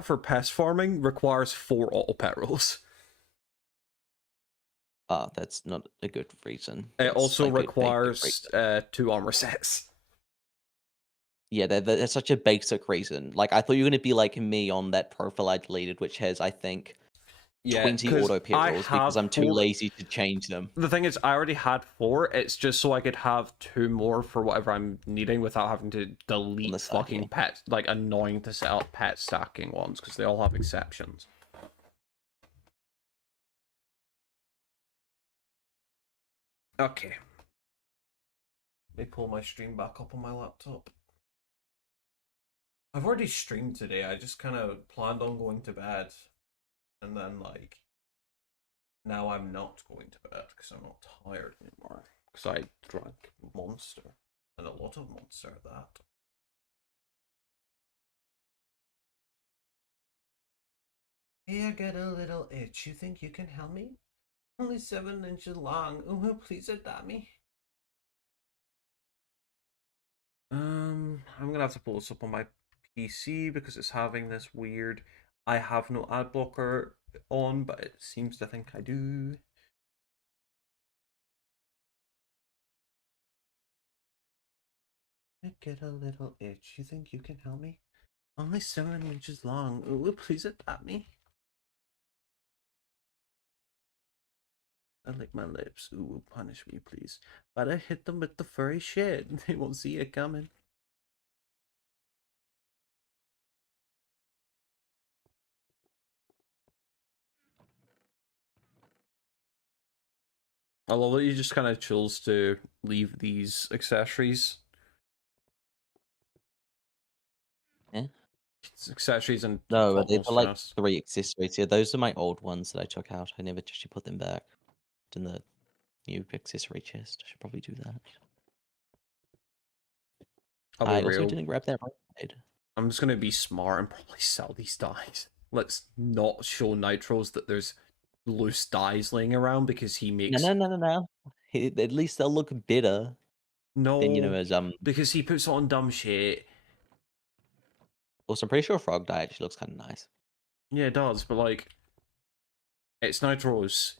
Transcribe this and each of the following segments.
pet for pest farming requires 4 auto pet rolls. That's not a good reason. It also like, requires 2 armor sets. Yeah, that's such a basic reason. Like, I thought you were going to be like me on that profile I deleted, which has, I think, Yeah, 20 auto pet rolls because I'm too lazy to change them. The thing is, I already had 4. It's just so I could have 2 more for whatever I'm needing without having to delete fucking pets, like annoying to set up pet stacking ones because they all have exceptions. Okay. Let me pull my stream back up on my laptop. I've already streamed today. I just kind of planned on going to bed. And then, like, now I'm not going to bed because I'm not tired anymore. Because I drank Monster. And a lot of Monster at that. Hey, I got a little itch. You think you can help me? Only 7 inches long. Oh, please adopt me. I'm gonna have to pull this up on my PC because it's having this weird. I have no ad blocker on, but it seems to think I do. I get a little itch. You think you can help me? Only 7 inches long. Oh, please adopt me. I lick my lips. Ooh, punish me, please. But I hit them with the furry shit. They won't see it coming. I love that you just kind of chose to leave these accessories. Yeah. Accessories and No, but they've got like chest. 3 accessories. Yeah, those are my old ones that I took out. I never actually put them back in the new accessory chest. I should probably do that. I also didn't grab that right. I'm just gonna be smart and probably sell these dyes. Let's not show Nitroze that there's loose dyes laying around because he makes. No. At least they'll look better. No, than, as because he puts on dumb shit. Also, I'm pretty sure frog dye actually looks kind of nice. Yeah, it does, but like, it's Nitroze.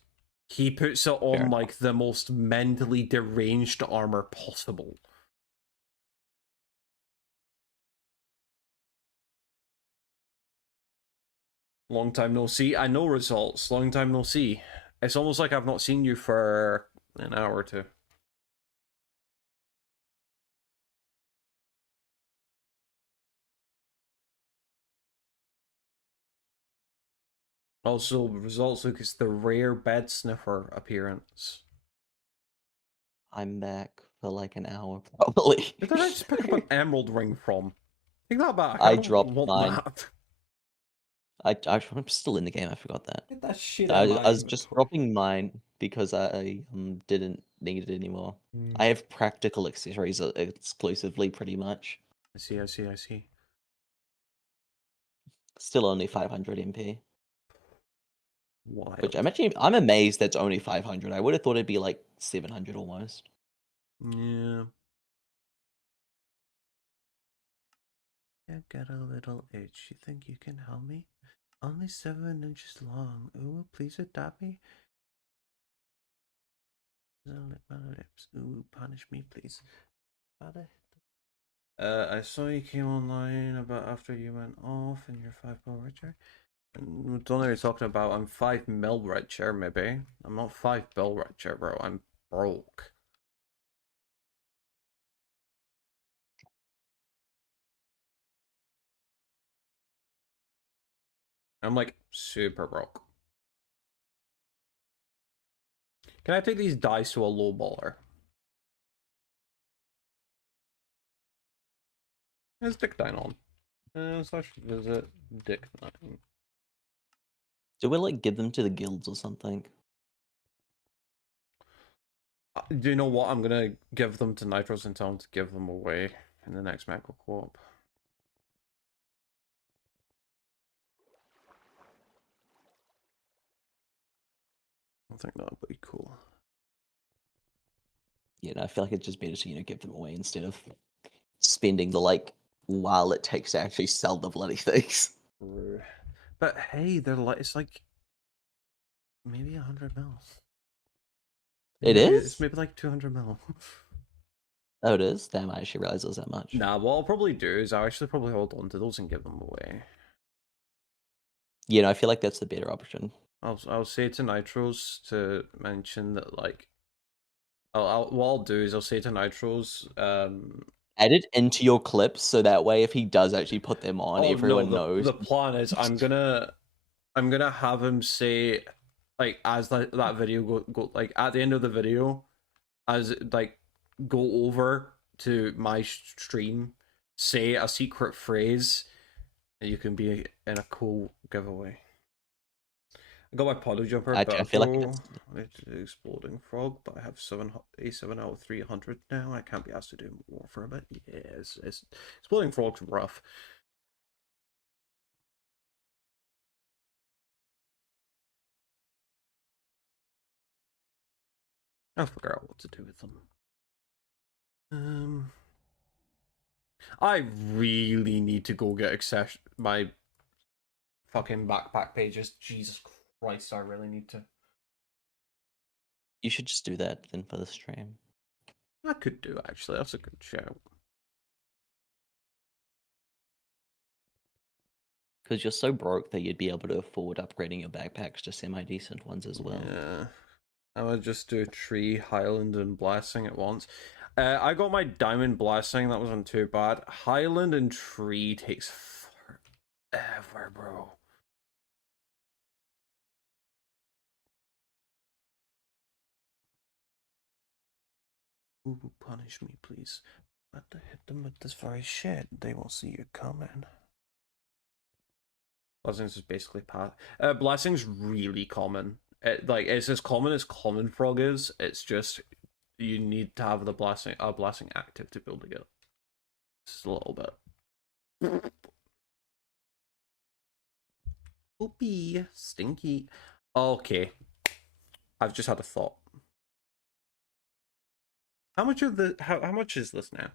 He puts it on like the most mentally deranged armor possible. Long time no see. I know results. Long time no see. It's almost like I've not seen you for an hour or two. Also, results look it's the rare bed sniffer appearance. I'm back for like an hour, probably. Where did I just pick up an emerald ring from? Take that back. I dropped mine. That. I'm still in the game. I forgot that. Get that shit I out was just dropping mine because I didn't need it anymore. I have practical accessories exclusively, pretty much. I see. Still only 500 MP. Wild. Which I'm amazed that's only 500. I would have thought it'd be like 700 almost. Yeah. I got a little itch. You think you can help me? Only 7 inches long. Ooh, please adopt me. I'll lick my lips. Ooh, punish me, please. I saw you came online about after you went off in your 5 bell richer. Don't know what you're talking about. I'm 5 mil richer, maybe. I'm not 5 bill richer, bro. I'm broke. I'm like super broke. Can I take these dice to a low baller? Let's Dick 9 on. Slash visit Dick 9. Do we like give them to the guilds or something? Do you know what? I'm gonna give them to Nitroze and tell them to give them away in the next Macro Co-op. I think that would be cool. Yeah, no, I feel like it's just better to, give them away instead of spending the, while it takes to actually sell the bloody things. But hey, they're like it's like maybe 100 mil. It Maybe is? it's maybe like 200 mil. Oh, it is? Damn, I actually realized it was that much. Nah, what I'll probably do is I'll actually probably hold on to those and give them away. You know, I feel like that's the better option. I'll say to Nitroze to mention that like what I'll do is I'll say to Nitroze Add it into your clips so that way if he does actually put them on, oh no, everyone knows. the plan is I'm gonna have him say like as that video go like at the end of the video as like go over to my stream, say a secret phrase, and you can be in a cool giveaway. I got my Podo Jumper I back feel like though. it's, It's an exploding frog, but I have A7 out of 300 now. I can't be asked to do more for a bit. Yeah, it's exploding frog's rough. I'll figure out what to do with them. I really need to go get my fucking backpack pages. Jesus Christ, I really need to. you should just do that then for the stream. I could do actually. That's a good shout. Because you're so broke that you'd be able to afford upgrading your backpacks to semi-decent ones as well. Yeah. I would just do Tree, Highland, and Blessing at once. I got my Diamond Blessing. That wasn't too bad. Highland and Tree takes forever, bro. Ooh, punish me, please. But to hit them with this very shit, they will see you coming. Blessings is basically path. Blessing's really common. It's as common as Common Frog is. It's just you need to have a blessing active to build it. Just a little bit. Oopie, stinky. Okay, I've just had a thought. How much of the how much is this now?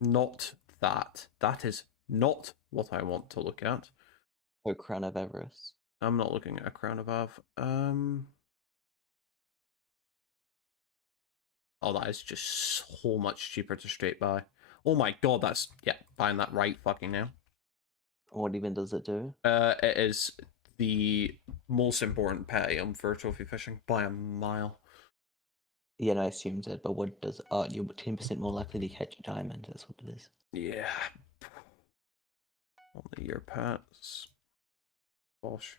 Not that. That is not what I want to look at. Oh, Crown of Avarice. I'm not looking at a Crown of Av. Oh, that is just so much cheaper to straight buy. Oh my god, that's yeah, buying that right fucking now. What even does it do? It is the most important pet item for trophy fishing by a mile. Yeah, no, I assumed it, but what does you're 10% more likely to catch a diamond, that's what it is. Yeah. Only your pets. Gosh.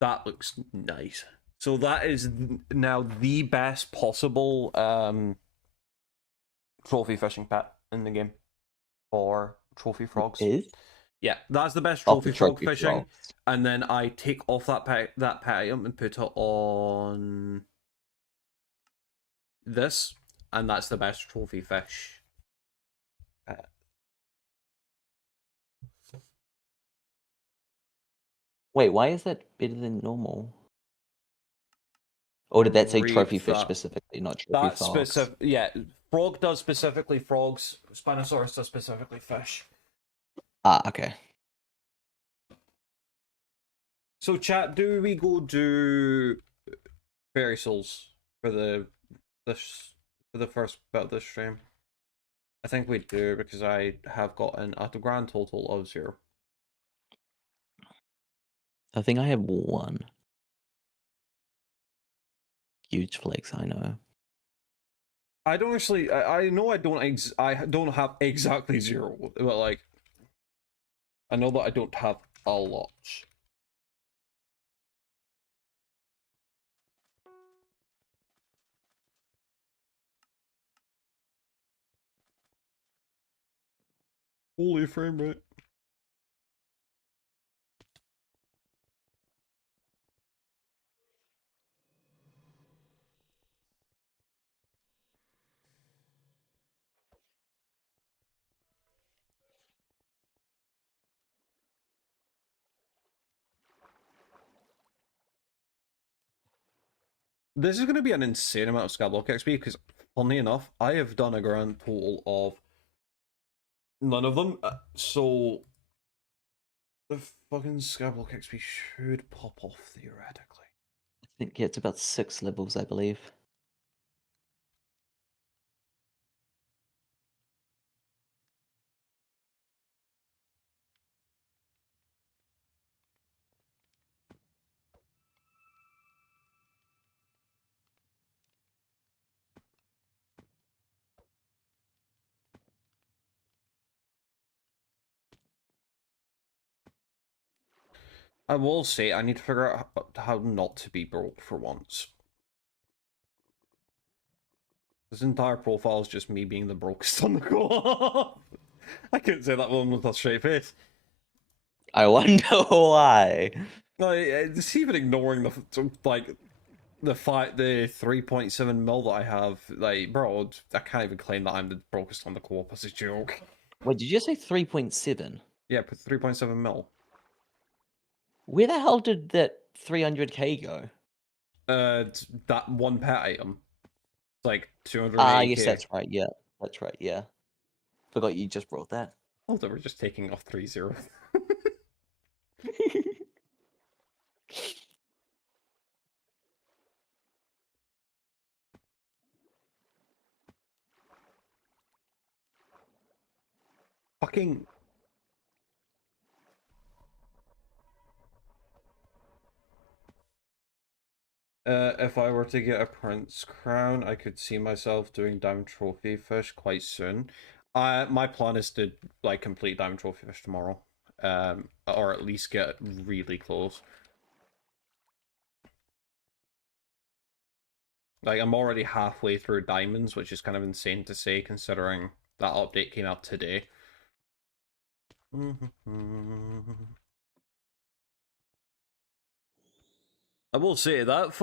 That looks nice. So that is now the best possible trophy fishing pet in the game for trophy frogs. Is? Yeah, that's the best Off trophy the frog trophy fishing. frogs. And then I take off that pet item and put it on this, and that's the best trophy fish pet. Wait, why is that better than normal? Or did that say Read trophy fish that. specifically, not trophy That frogs? specific, yeah. Frog does specifically frogs. Spinosaurus does specifically fish. Ah, okay. So, chat, do we go do fairy souls for the first bit of this stream? I think we do because I have gotten at a grand total of 0. I think I have one. Huge flex, I know. I don't actually. I know I don't have exactly 0, but like I know that I don't have a lot. Holy frame rate. This is going to be an insane amount of Skyblock XP because Funny enough, I have done a grand total of none of them. So the fucking Skyblock XP should pop off theoretically. I think it's about 6 levels, I believe. I will say I need to figure out how not to be broke for once. This entire profile is just me being the brokest on the co-op. I couldn't say that one with a straight face. I wonder why. Like, just even ignoring the the 3.7 mil that I have, like, bro, I can't even claim that I'm the brokest on the co-op as a joke. Wait, did you say 3.7? Yeah, 3.7 mil. Where the hell did that 300k go? That one pet item. It's like 280k. Ah, yes, that's right. Yeah, that's right. Yeah, forgot you just brought that. Oh, they were just taking off 3-0. Fucking. If I were to get a prince crown, I could see myself doing diamond trophy fish quite soon. My plan is to like complete diamond trophy fish tomorrow, or at least get really close. Like I'm already halfway through diamonds, which is kind of insane to say considering that update came out today. I will say that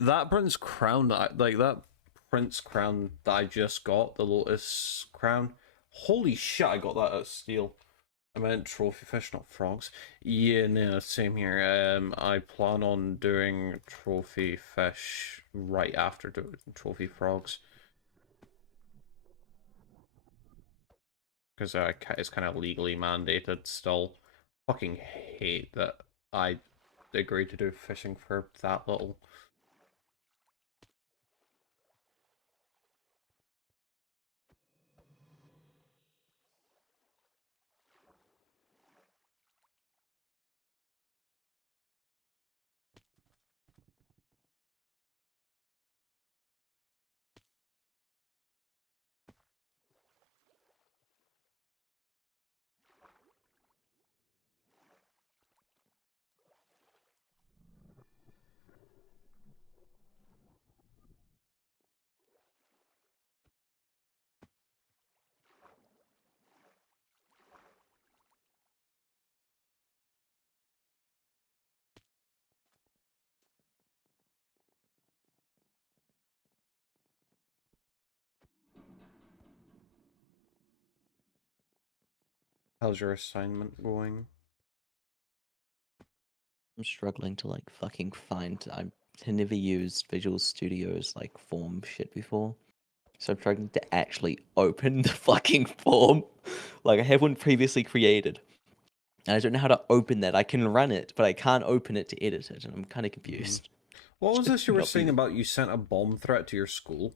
that prince crown that I just got, the lotus crown. Holy shit! I got that at Steel. I meant trophy fish, not frogs. Yeah, no, same here. I plan on doing trophy fish right after doing trophy frogs because it's kind of legally mandated still. Fucking hate that I agreed to do fishing for that little. How's your assignment going? I'm struggling to like fucking find. I've never used Visual Studio's like form shit before, so I'm struggling to actually open the fucking form. Like I have one previously created, and I don't know how to open that. I can run it, but I can't open it to edit it, and I'm kind of confused. What was Should this you were not be saying about you sent a bomb threat to your school?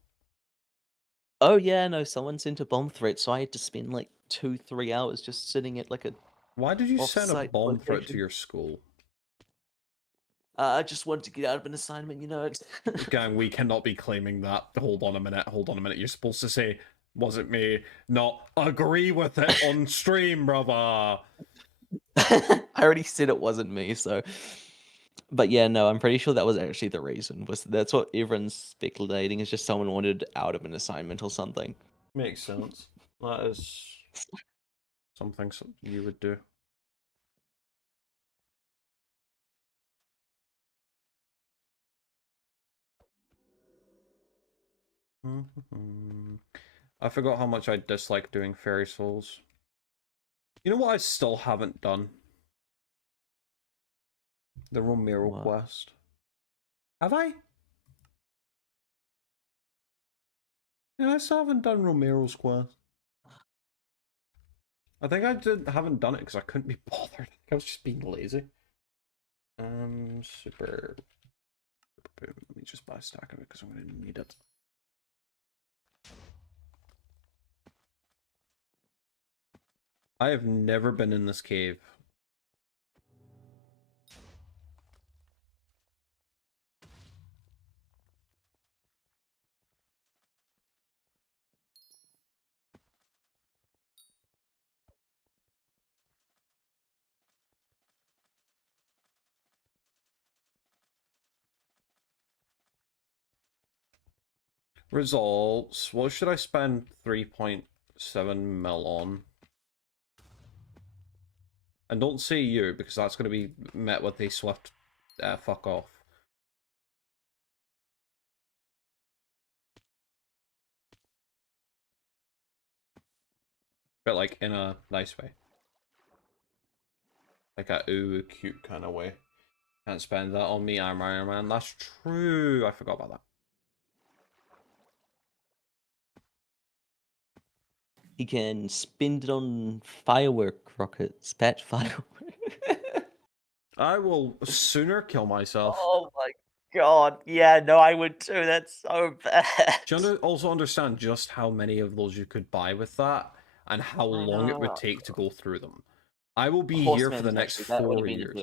Oh yeah, no, someone sent a bomb threat, so I had to spend like 2-3 hours just sitting at like a Why did you send a off-site bomb threat to location. your school? I just wanted to get out of an assignment, you know. Gang, we cannot be claiming that. Hold on a minute, hold on a minute. You're supposed to say, was it me? Not agree with it on stream, brother. I already said it wasn't me, so. But yeah, no, I'm pretty sure that was actually the reason. That's what everyone's speculating, is just someone wanted out of an assignment or something. Makes sense. That is something you would do. I forgot how much I dislike doing fairy souls. You know what I still haven't done? The Romero What? quest. Have I? Yeah, I still haven't done Romero's quest. I think haven't done it because I couldn't be bothered. I think I was just being lazy. Super. Let me just buy a stack of it because I'm going to need it. I have never been in this cave. Results. What should I spend 3.7 mil on? And don't say you, because that's going to be met with a swift fuck off. But like in a nice way. Like a ooh cute kind of way. Can't spend that on me, I'm Iron Man. That's true. I forgot about that. He can spend it on firework rockets, patch firework. I will sooner kill myself. Oh my god! Yeah, no, I would too. That's so bad. Do you also understand just how many of those you could buy with that, and how long it would take to go through them? I will be here for the next 4 years.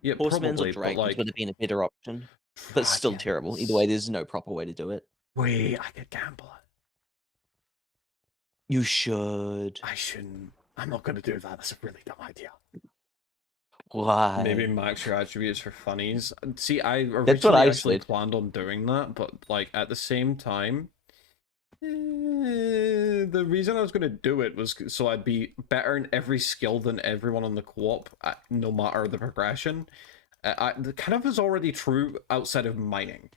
Yeah, Horseman's or probably, but Dragons like would have been a better option, but still terrible. Either way, there's no proper way to do it. Wait, I could gamble it. You should. I shouldn't. I'm not gonna do that. That's a really dumb idea. Why? Maybe max your attributes for funnies. See, I That's what originally I actually said. planned on doing that, but like at the same time, the reason I was going to do it was so I'd be better in every skill than everyone on the co-op, no matter the progression. That kind of is already true outside of mining.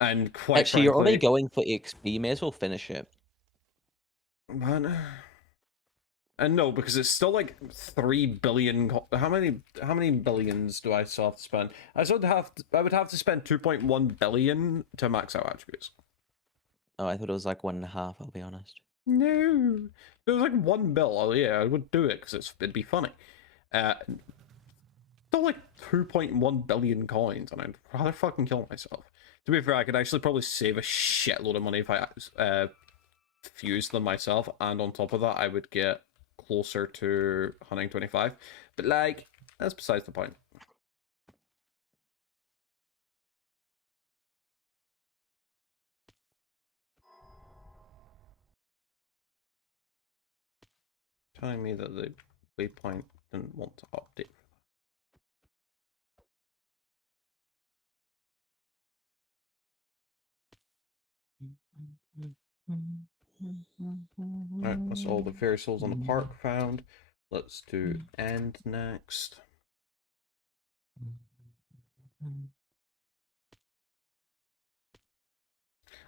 And quite Actually, frankly, you're already going for XP. You may as well finish it. Man, and no, because it's still like 3 billion. How many billions do I still have to spend? I would have to spend 2.1 billion to max out attributes. Oh, I thought it was like 1.5. I'll be honest. No, if it was like 1 bill. Oh yeah, I would do it because it'd be funny. Still like 2.1 billion coins, and I'd rather fucking kill myself. To be fair, I could actually probably save a shitload of money if I fused them myself, and on top of that, I would get closer to hunting 25. But like, that's besides the point. Telling me that the waypoint didn't want to update. Alright, that's all the fairy souls on the park found. Let's do end next.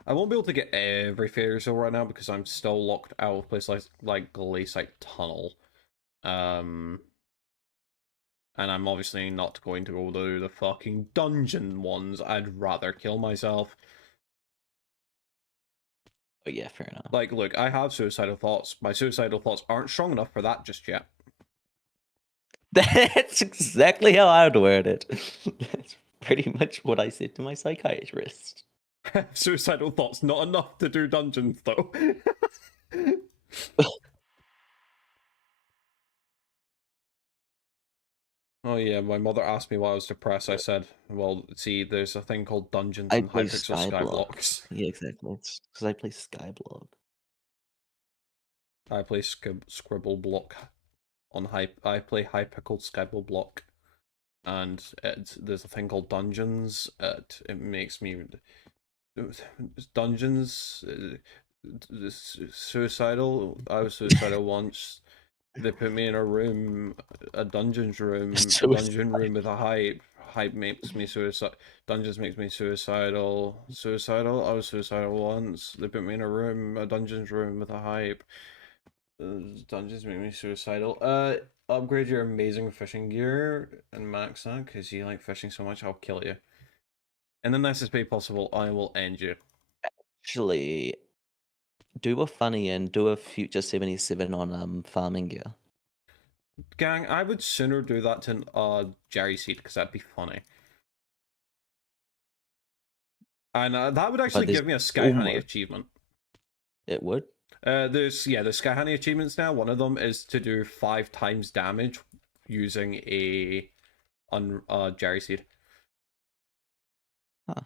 I won't be able to get every fairy soul right now because I'm still locked out of places like Glaciite Tunnel. And I'm obviously not going to go to the fucking dungeon ones. I'd rather kill myself. Oh yeah, fair enough. Like, look, I have suicidal thoughts. My suicidal thoughts aren't strong enough for that just yet. That's exactly how I would word it. That's pretty much what I said to my psychiatrist. Suicidal thoughts, not enough to do dungeons, though. Oh yeah, my mother asked me why I was depressed. I said, well, see, there's a thing called dungeons and Hypixel Skyblocks. Yeah, exactly. It's because I play Skyblock. I play Scribble Block on I play Hypixel Skyblock, and there's a thing called dungeons. It makes me dungeons suicidal. I was suicidal once. They put me in a room, a dungeons room, a dungeon room with a hype. Hype makes me suicide. Dungeons makes me suicidal. Suicidal. I was suicidal once. They put me in a room, a dungeons room with a hype. Dungeons make me suicidal. Upgrade your amazing fishing gear and max that because you like fishing so much. I'll kill you. In the nicest way possible, I will end you. actually do a funny and do a future 77 on farming gear. Gang, I would sooner do that to Jerry Seed because that'd be funny. And that would actually give me a Sky Honey achievement. It would? There's Sky Honey achievements now. One of them is to do 5 times damage using a Jerry Seed. Huh.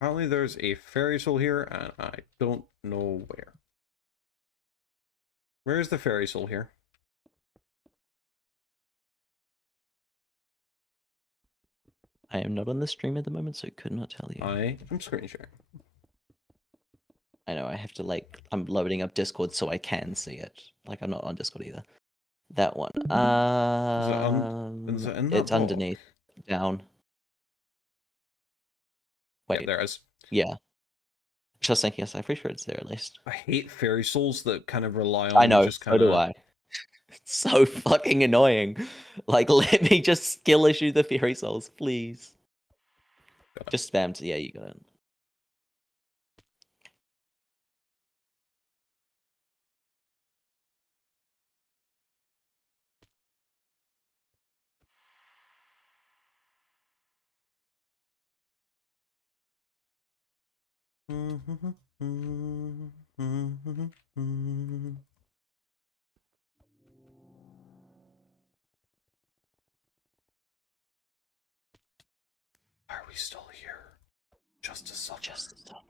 Apparently there's a fairy soul here, and I don't know where. Where is the fairy soul here? I am not on the stream at the moment, so I could not tell you. I am screen sharing. I know, I have to, like, I'm loading up Discord so I can see it. Like, I'm not on Discord either. That one. Is it in that it's block? underneath. Down. Wait. Yeah, there is. Yeah. Just thinking, yes, I'm pretty sure it's there at least. I hate fairy souls that kind of rely on I know, just kind so do I. It's so fucking annoying. Like, let me just skill issue the fairy souls, please. Just spam to, yeah, you got it. Are we still here? Just to suffer. Just to suffer.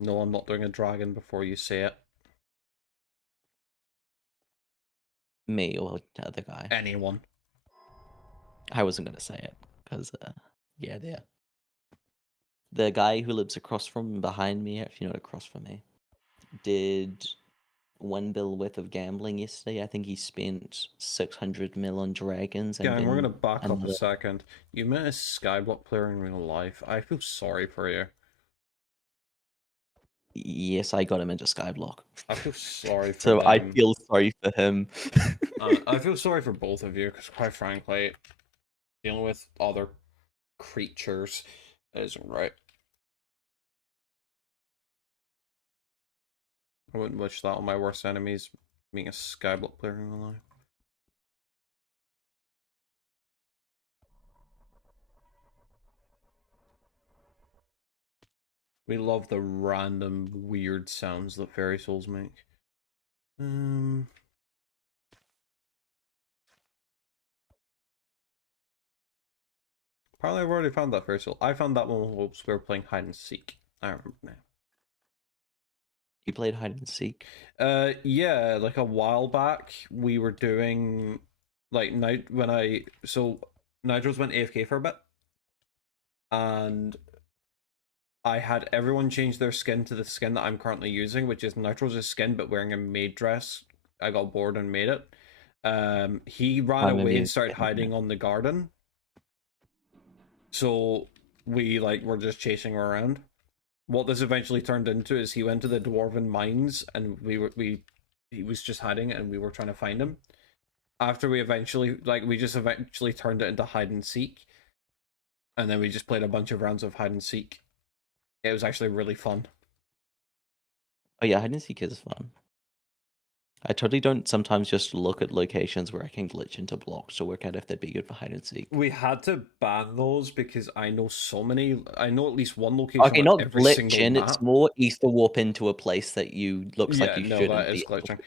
No, I'm not doing a dragon before you say it. Me or the other guy? Anyone. I wasn't gonna say it, because, yeah, there. The guy who lives across from behind me, actually not across from me, did 1 bill worth of gambling yesterday. I think he spent 600 mil on dragons. Yeah, and we're then gonna back up a another... second. You met a Skyblock player in real life. I feel sorry for you. Yes, I got him into Skyblock. I feel sorry for so them. I feel sorry for him. I feel sorry for both of you, because quite frankly, dealing with other creatures isn't right. I wouldn't wish that on my worst enemies, being a Skyblock player in real life. We love the random weird sounds that fairy souls make. Apparently I've already found that fairy soul. I found that one whilst we were playing hide and seek. I remember now. You played hide and seek? Yeah, like a while back we were doing like Nitroze went AFK for a bit, and I had everyone change their skin to the skin that I'm currently using, which is Nitroze's skin but wearing a maid dress. I got bored and made it. He ran away and started hiding on the garden. So we were just chasing her around. What this eventually turned into is he went to the dwarven mines, and he was just hiding, and we were trying to find him. After we eventually turned it into hide and seek, and then we just played a bunch of rounds of hide and seek. It was actually really fun. Oh yeah, hide and seek is fun. I totally don't sometimes just look at locations where I can glitch into blocks to work out if they'd be good for hide and seek. We had to ban those because I know at least one location. Okay, not glitch in, it's more Easter warp into a place that you looks like you shouldn't that is be. Glitching.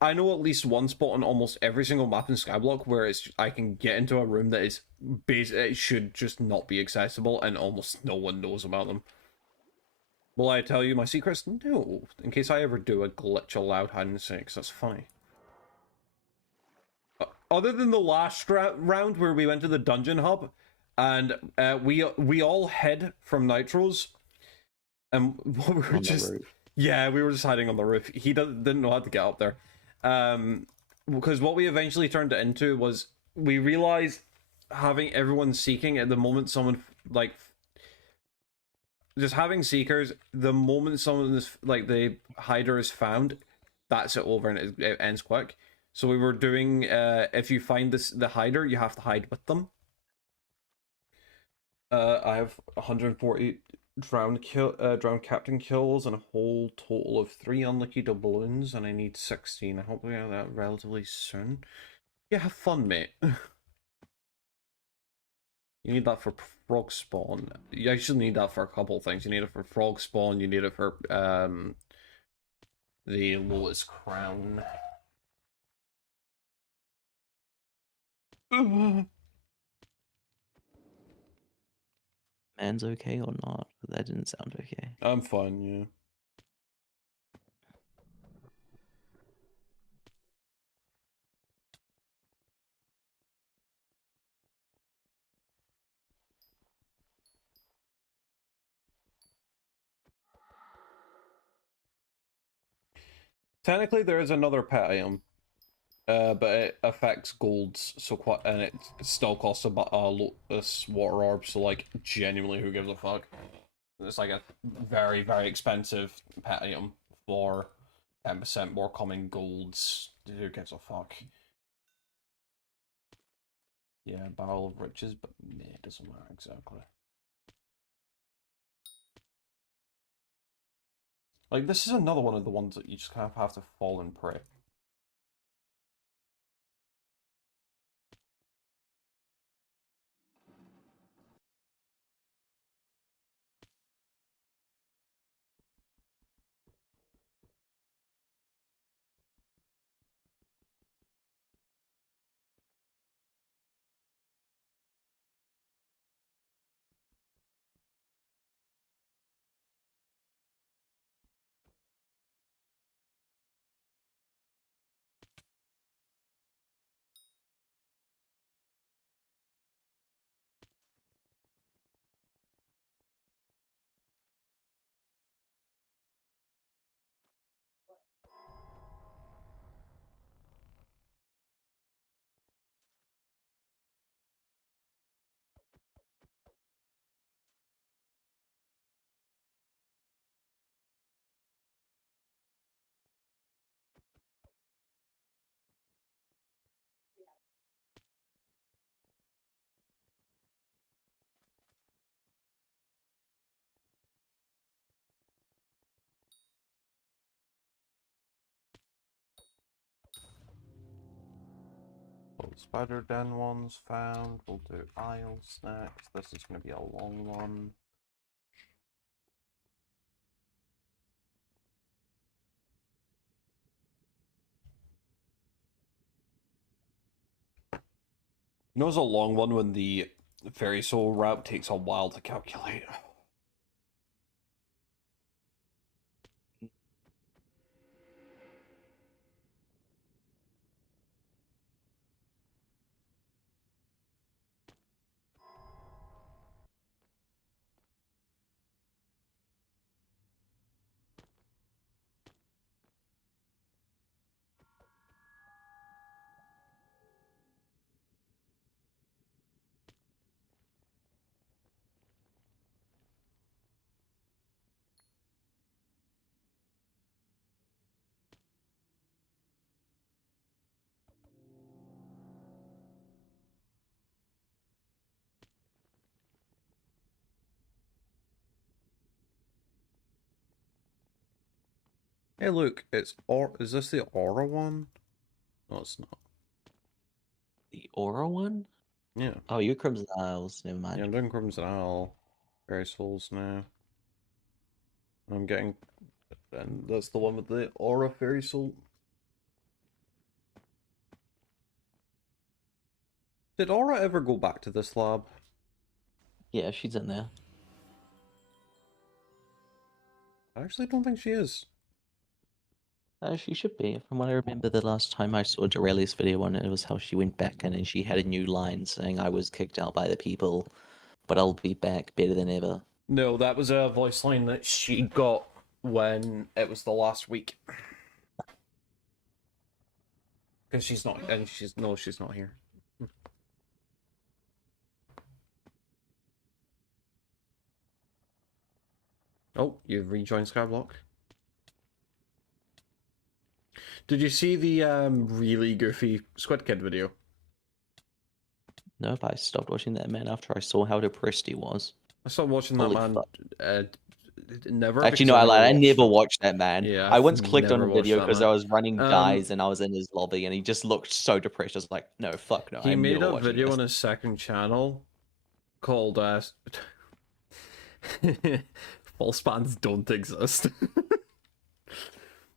I know at least one spot on almost every single map in Skyblock where I can get into a room that is it should just not be accessible, and almost no one knows about them. Will I tell you my secrets? No. In case I ever do a glitch allowed hide and seek, that's funny. Other than the last round where we went to the dungeon hub, and we all hid from Nitroze, and we were just hiding on the roof. He didn't know how to get up there, because what we eventually turned it into was we realized having everyone seeking at the moment someone just having seekers, the moment someone is the hider is found, that's it over, and it ends quick. So we were doing, if you find the hider, you have to hide with them. I have 140 drowned captain kills and a whole total of 3 unlucky doubloons, and I need 16. I hope we have that relatively soon. Yeah, have fun, mate. You need that for frog spawn. You actually need that for a couple of things. You need it for frog spawn, you need it for the Lotus Crown. Man's okay or not? That didn't sound okay. I'm fine, yeah. Technically, there is another pet item, but it affects golds, so quite, and it still costs about a Lotus water orb. So, like, genuinely, who gives a fuck? It's like a very, very expensive pet item for 10% more common golds. Who gives a fuck? Yeah, Barrel of Riches, but nah, it doesn't matter exactly. Like, this is another one of the ones that you just kind of have to fall and pray. Spider Den ones found. We'll do Isles next. This is going to be a long one. You know, it's a long one when the Fairy Soul route takes a while to calculate. Hey, look, it's is this the Aura one? No, it's not. The Aura one? Yeah. Oh, you're Crimson Isles. Never mind. Yeah, I'm doing Crimson Isle. Fairy Souls now. I'm getting, and that's the one with the Aura Fairy Soul. Did Aura ever go back to this lab? Yeah, she's in there. I actually don't think she is. She should be. From what I remember, the last time I saw Dorelli's video on it, it was how she went back in and she had a new line saying, "I was kicked out by the people, but I'll be back better than ever." No, that was a voice line that she got when it was the last week. Because she's not, and she's not here. Oh, you've rejoined Skyblock. Did you see the really goofy Squid Kid video? Nope, I stopped watching that man after I saw how depressed he was. I started watching Holy that man. fuck. Never. Actually, Because no, I never I watched never it. watched that man. Yeah, I I've once clicked on never a watched video that because man. I was running guys and I was in his lobby and he just looked so depressed. I was like, no, fuck no, He I'm made never a watching video this. on his second channel called False Bands Don't Exist.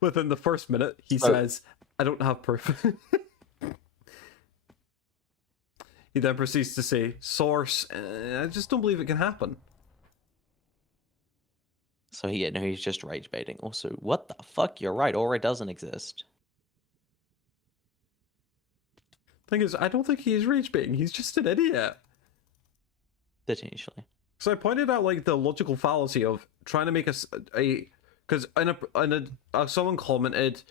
Within the first minute, he says, I don't have proof. He then proceeds to say, source, I just don't believe it can happen. So yeah, no, he's just rage baiting. Also, what the fuck? You're right, Aura doesn't exist. Thing is, I don't think he is rage baiting. He's just an idiot. Potentially. So I pointed out like the logical fallacy of trying to make a because someone commented,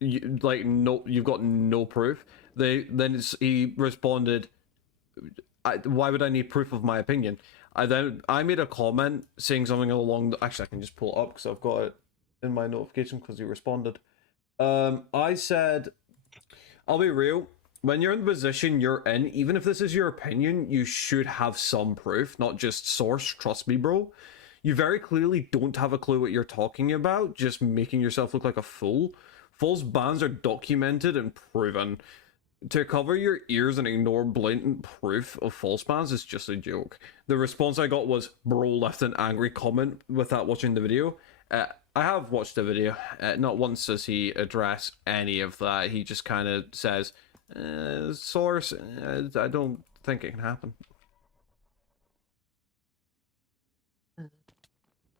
like no, you've got no proof. He responded, why would I need proof of my opinion? I made a comment saying something along. Actually, I can just pull it up because I've got it in my notification because he responded. I said, I'll be real. When you're in the position you're in, even if this is your opinion, you should have some proof, not just source. Trust me, bro. You very clearly don't have a clue what you're talking about, just making yourself look like a fool. False bans are documented and proven. To cover your ears and ignore blatant proof of false bans is just a joke. The response I got was, bro left an angry comment without watching the video. I have watched the video. Not once does he address any of that. He just kind of says, source, I don't think it can happen.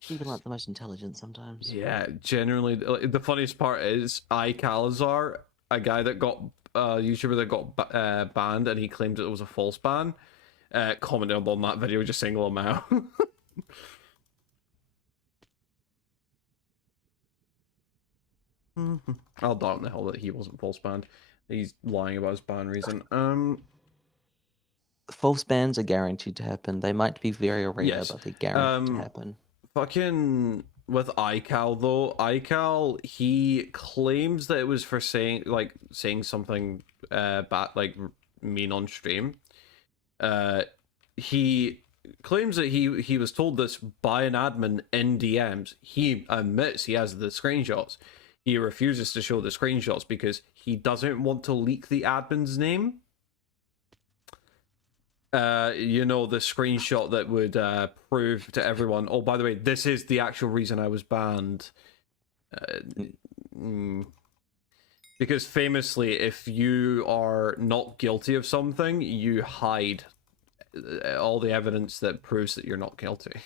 People aren't the most intelligent sometimes. Yeah, genuinely. The funniest part is iCalazar, a guy that got YouTuber that got banned, and he claimed it was a false ban. Commented on that video, just single him out. I'll doubt in the hell that he wasn't false banned. He's lying about his ban reason. False bans are guaranteed to happen. They might be very rare, Yes. but they're guaranteed to happen. Fucking with iCal though, iCal, he claims that it was for saying something bad, like mean on stream. He claims that he was told this by an admin in DMs. He admits he has the screenshots. He refuses to show the screenshots because he doesn't want to leak the admin's name. You know, the screenshot that would prove to everyone, oh, by the way, this is the actual reason I was banned. Because famously, if you are not guilty of something, you hide all the evidence that proves that you're not guilty.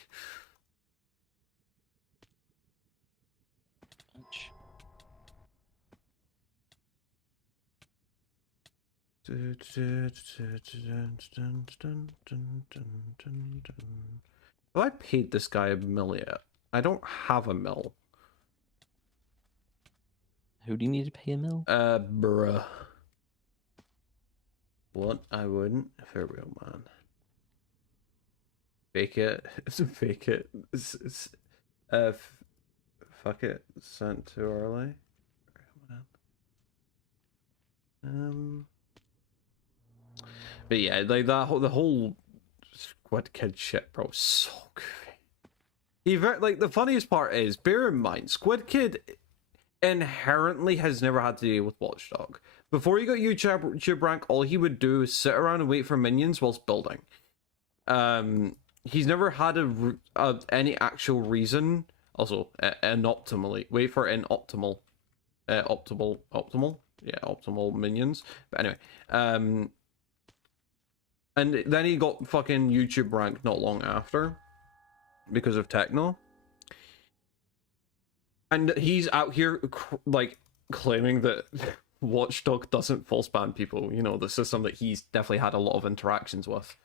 Have I paid this guy a mill yet? I don't have a mill. Who do you need to pay a mill? Bruh. What? I wouldn't. If I real man. Fake it. Fake it. Fuck it. Sent too early. But yeah, like the whole Squid Kid shit, bro, so goofy. Like the funniest part is, bear in mind, Squid Kid inherently has never had to deal with Watchdog. Before he got YouTube rank, all he would do is sit around and wait for minions whilst building. He's never had any actual reason. Also, inoptimally. Wait for inoptimal. Optimal? Yeah, optimal minions. But anyway, and then he got fucking YouTube ranked not long after because of Techno. And he's out here like claiming that Watchdog doesn't false ban people. You know, the system that he's definitely had a lot of interactions with.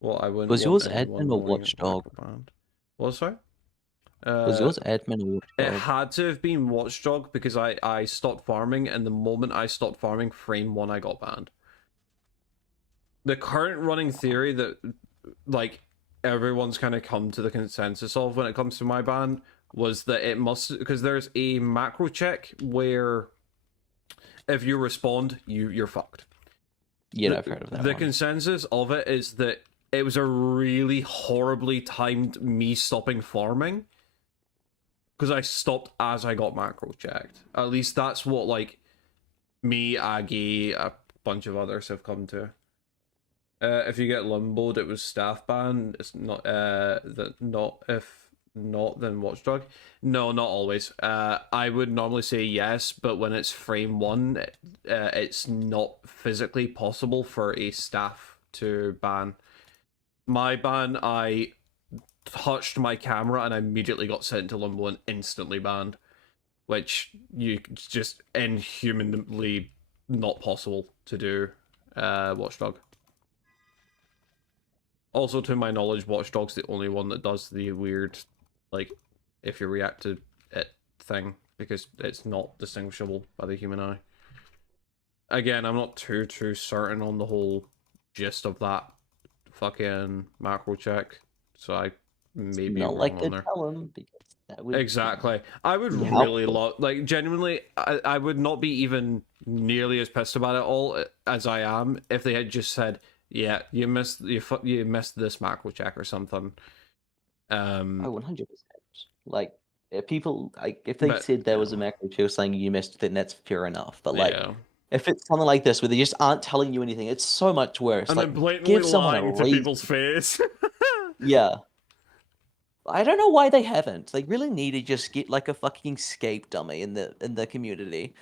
Well, I wouldn't. Was yours admin or Watchdog? What, sorry? Was yours admin or Watchdog? It had to have been Watchdog because I stopped farming, and the moment I stopped farming, frame 1 I got banned. The current running theory that, like, everyone's kind of come to the consensus of when it comes to my ban was that it must, because there's a macro check where if you respond, you're fucked. Yeah, I've heard of that The one. consensus of it is that it was a really horribly timed me stopping farming because I stopped as I got macro checked. At least that's what like me, Aggie, a bunch of others have come to. If you get limboed, it was staff ban. It's not that not if not then watchdog. No, not always. I would normally say yes, but when it's frame one, it's not physically possible for a staff to ban. My ban, I touched my camera and I immediately got sent to limbo and instantly banned, which you just inhumanly not possible to do. Watchdog. Also, to my knowledge, Watchdog's the only one that does the weird, like, if you react to it thing, because it's not distinguishable by the human eye. Again, I'm not too certain on the whole gist of that fucking macro check, so I may be Not wrong like on to there. tell him because that would Exactly. I would be really helpful. love, like, genuinely, I would not be even nearly as pissed about it all as I am if they had just said, yeah, you missed this macro check or something. Oh, 100%. Like, if people, like, if they But said there yeah, was a macro chill saying you missed, then that's fair enough. But like, yeah. if it's something like this where they just aren't telling you anything, it's so much worse. And Like, then blatantly give someone a lying to reason. people's face. Yeah. I don't know why they haven't. They really need to just get like a fucking scape dummy in the community.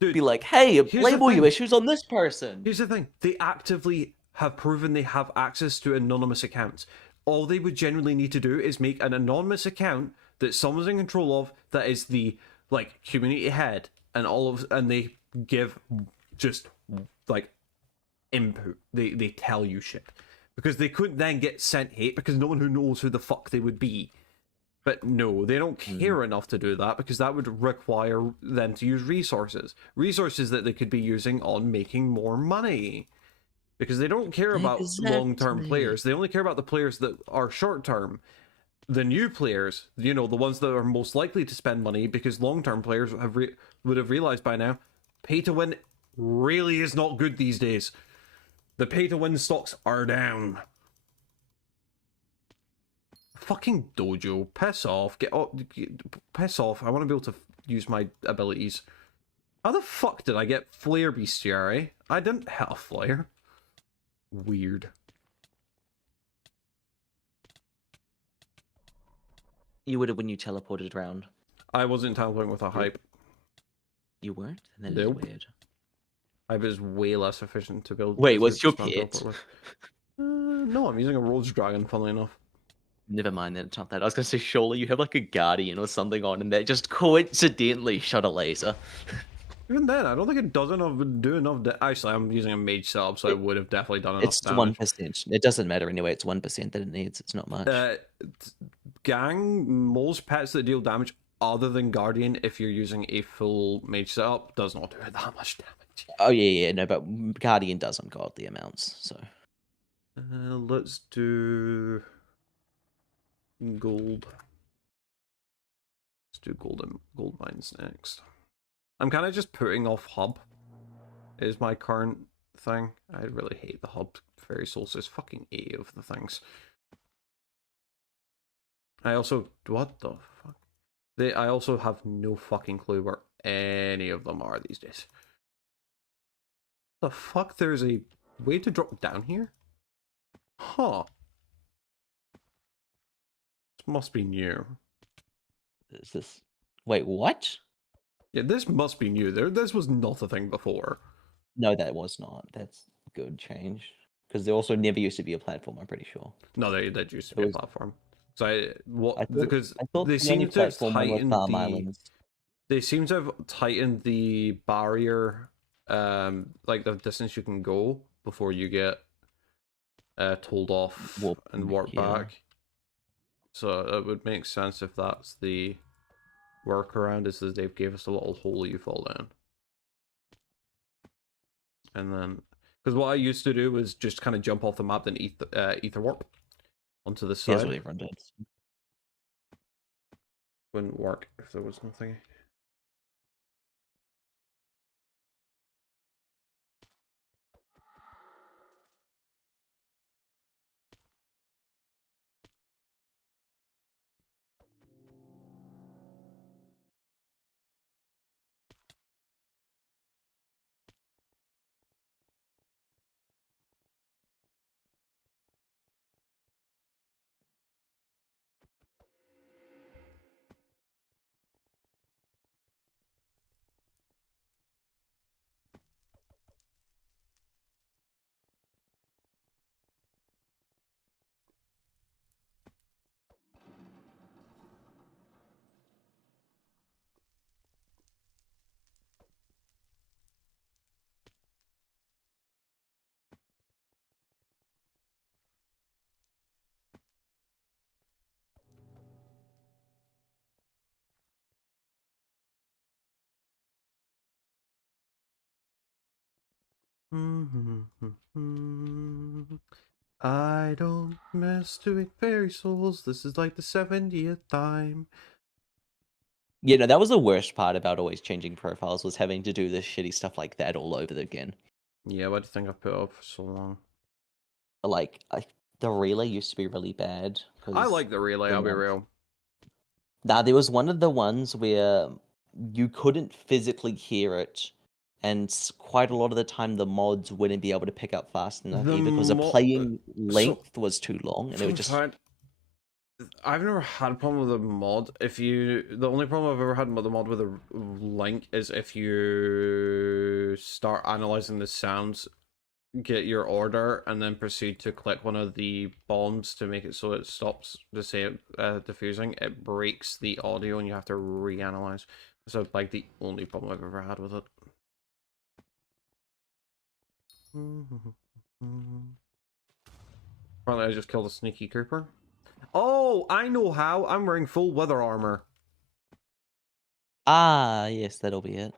Be Dude, like, hey, here's the label your thing. issues on this person. Here's the thing. They actively have proven they have access to anonymous accounts. All they would genuinely need to do is make an anonymous account that someone's in control of, that is the like community head, and they give just like input. They tell you shit. Because they couldn't then get sent hate because no one who knows who the fuck they would be. But no, they don't care enough to do that because that would require them to use resources that they could be using on making more money. Because they don't care about long-term Exactly. players. They only care about the players that are short-term. The new players, you know, the ones that are most likely to spend money, because long-term players would have realized by now, pay to win really is not good these days. The pay to win stocks are down. Fucking dojo, piss off. Piss off. I want to be able to use my abilities. How the fuck did I get Flare Bestiary? I didn't hit a flare. Weird. You would have when you teleported around. I wasn't teleporting with a hype. You weren't? And that is Nope. weird. Hype is way less efficient to build. Wait, to what's your spam pet? teleport with. No, I'm using a Rhodes Dragon, funnily enough. Never mind that, it's not that. I was gonna say, surely you have like a guardian or something on, and that just coincidentally shot a laser. Even then, I don't think it does do enough. Actually, I'm using a mage sub, so I would have definitely done enough It's damage. 1%. It doesn't matter anyway. It's 1% that it needs. It's not much. Gang, most pets that deal damage other than Guardian, if you're using a full mage setup, does not do that much damage. Oh yeah, no, but guardian doesn't got the amounts. So let's do gold. Let's do gold mines next. I'm kind of just putting off hub. Is my current thing. I really hate the hub fairy souls. There's fucking 8 of the things. I also, what the fuck? I also have no fucking clue where any of them are these days. The fuck? There's a way to drop down here? Huh. This must be new. is this? Wait, what? Yeah, this must be new. This was not a thing before. No, that was not. That's a good change because there also never used to be a platform. I'm pretty sure. No, that used to be a platform. So I thought they the seem only to have platform one was tightened Farm the Islands. they seem to have tightened the barrier, like the distance you can go before you get told off and warp back. So it would make sense if that's the workaround, is that they've gave us a little hole you fall down. And then, because what I used to do was just kind of jump off the map, then ether warp onto the Here's side. what everyone does. Wouldn't work if there was nothing. I don't masturbate fairy souls. This is like the 70th time. Yeah, no, that was the worst part about always changing profiles, was having to do this shitty stuff like that all over again. Yeah, why do you think I've put it up for so long? Like, the relay used to be really bad. I like the relay, I'll be real. Nah, there was one of the ones where you couldn't physically hear it, and quite a lot of the time the mods wouldn't be able to pick up fast enough either because the playing length was too long, and it would just... I've never had a problem with a mod. The only problem I've ever had with a mod with a link is if you start analyzing the sounds, get your order, and then proceed to click one of the bombs to make it so it stops diffusing, it breaks the audio and you have to reanalyze. So, like, the only problem I've ever had with it. Apparently I just killed a sneaky creeper. Oh, I know how. I'm wearing full weather armor. Ah, yes, that'll be it.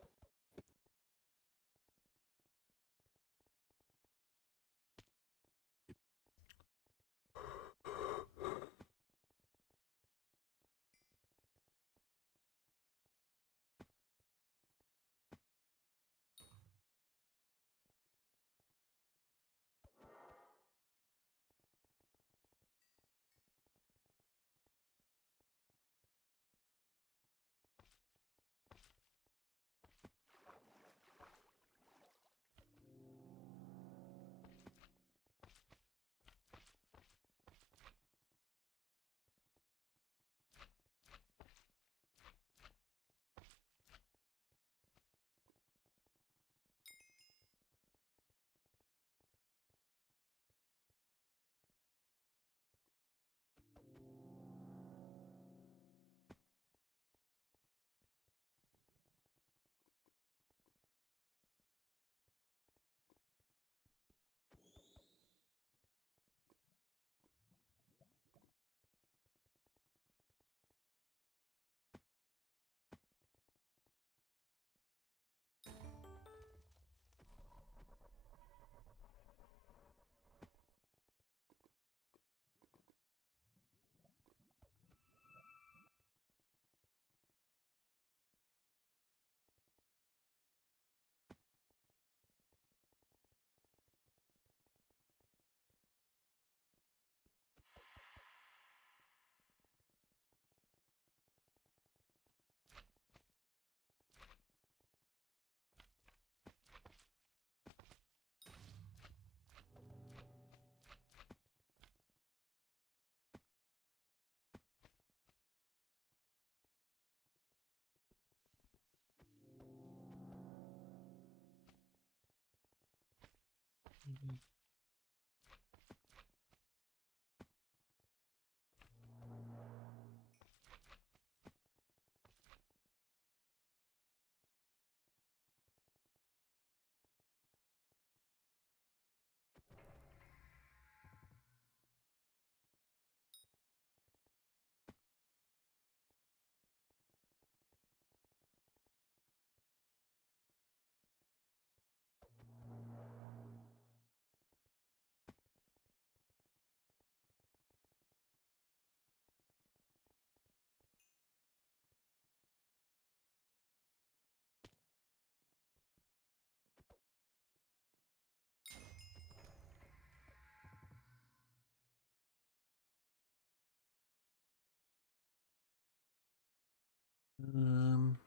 Um.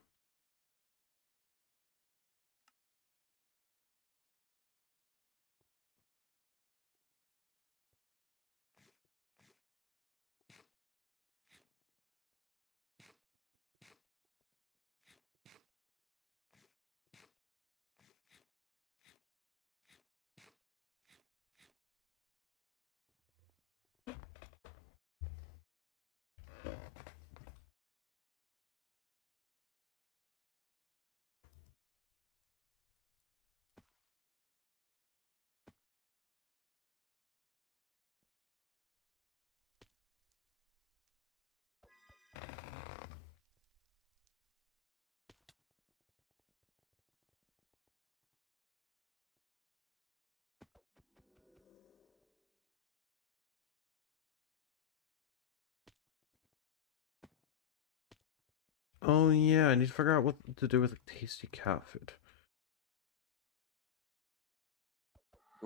Oh yeah, I need to figure out what to do with like, tasty cat food.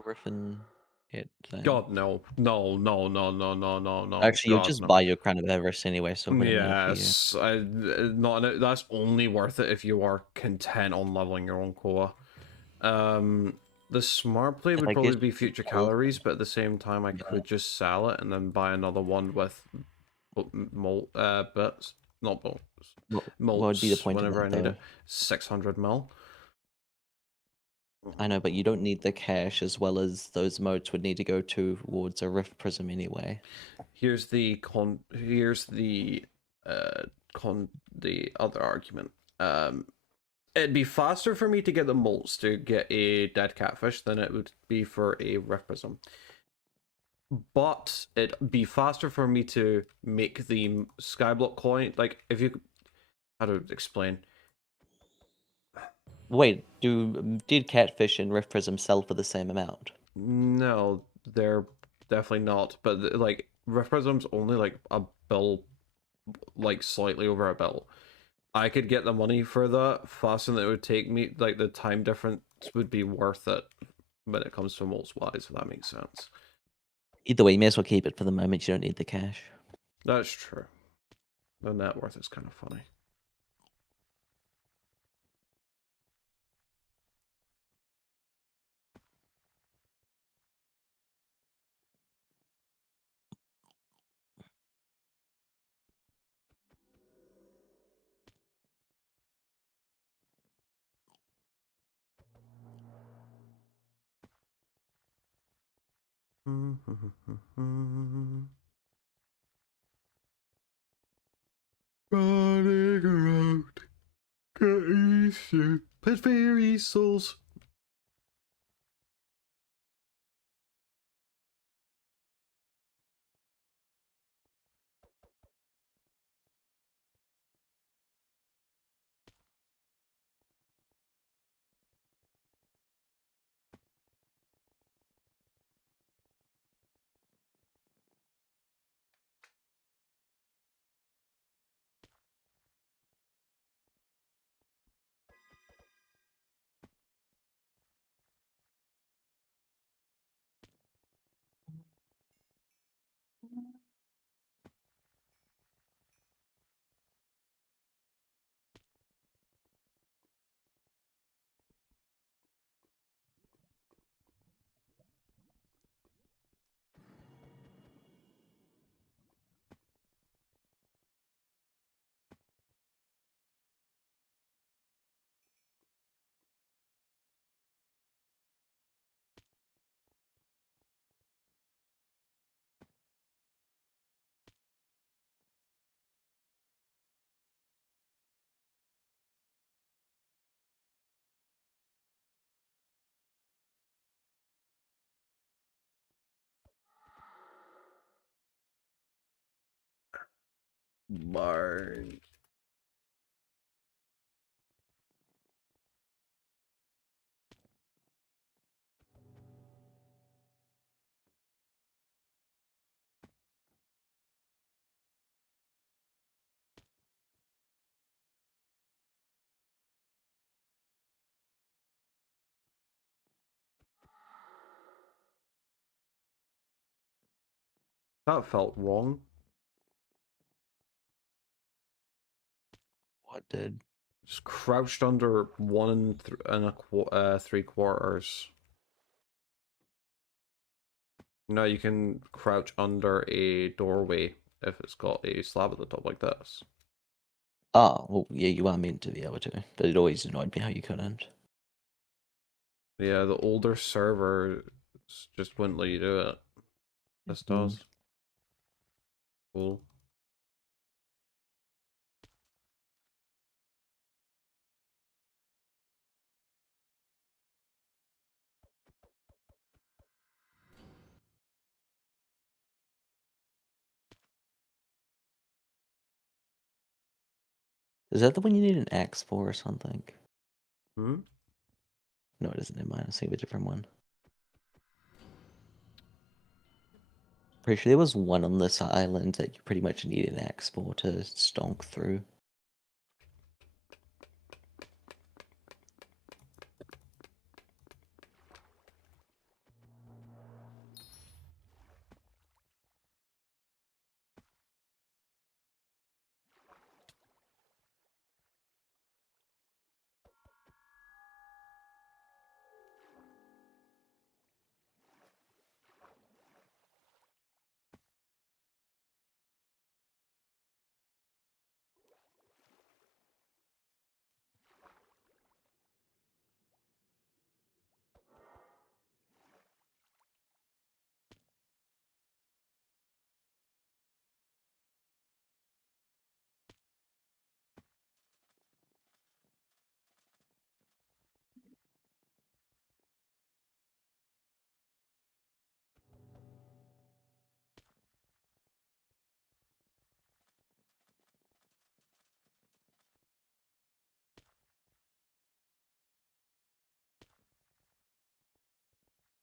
Griffin hit thing. God no, no, no, no, no, no, no, no. Actually, you'll God just no. buy your Crown of Everest anyway, so it wouldn't matter for you. Yes, not that's only worth it if you are content on leveling your own koa. The smart play would I probably guess be you could future kill calories, but at the same time, I Yeah. could just sell it and then buy another one with bits, not bolts, What would be the molts point of whenever I that, need though? it. 600 mil. I know, but you don't need the cash as well as those modes would need to go towards a Rift Prism anyway. Here's the uh the other argument. It'd be faster for me to get the molts to get a dead catfish than it would be for a rift prism. But it'd be faster for me to make the skyblock coin. Like, if you, how to explain? Wait, did Catfish and Rift Prism sell for the same amount? No, they're definitely not. But like, rift prism's only like a bill, like slightly over a bill. I could get the money for that faster than it would take me. Like, the time difference would be worth it when it comes to molts wise, if that makes sense. Either way, you may as well keep it for the moment. You don't need the cash. That's true. The net worth is kind of funny. Running around, getting stupid fairy souls. Mark. That felt wrong. What did? Just crouched under 1 3/4. No, you can crouch under a doorway if it's got a slab at the top like this. Oh, well, yeah, you are meant to be able to, but it always annoyed me how you couldn't. Yeah, the older servers just wouldn't let you do it. This does. Cool. Is that the one you need an axe for or something? Hmm? No, it isn't in mine. I see a different one. Pretty sure there was one on this island that you pretty much need an axe for to stonk through.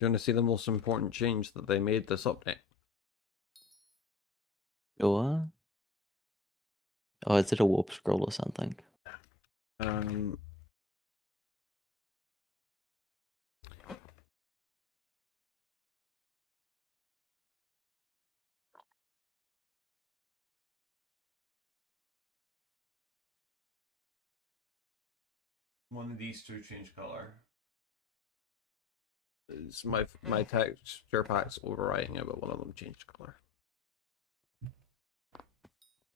You want to see the most important change that they made this update? Or oh, is it a warp scroll or something? Um, one of these two change color. It's my texture pack's overwriting it, but one of them changed color.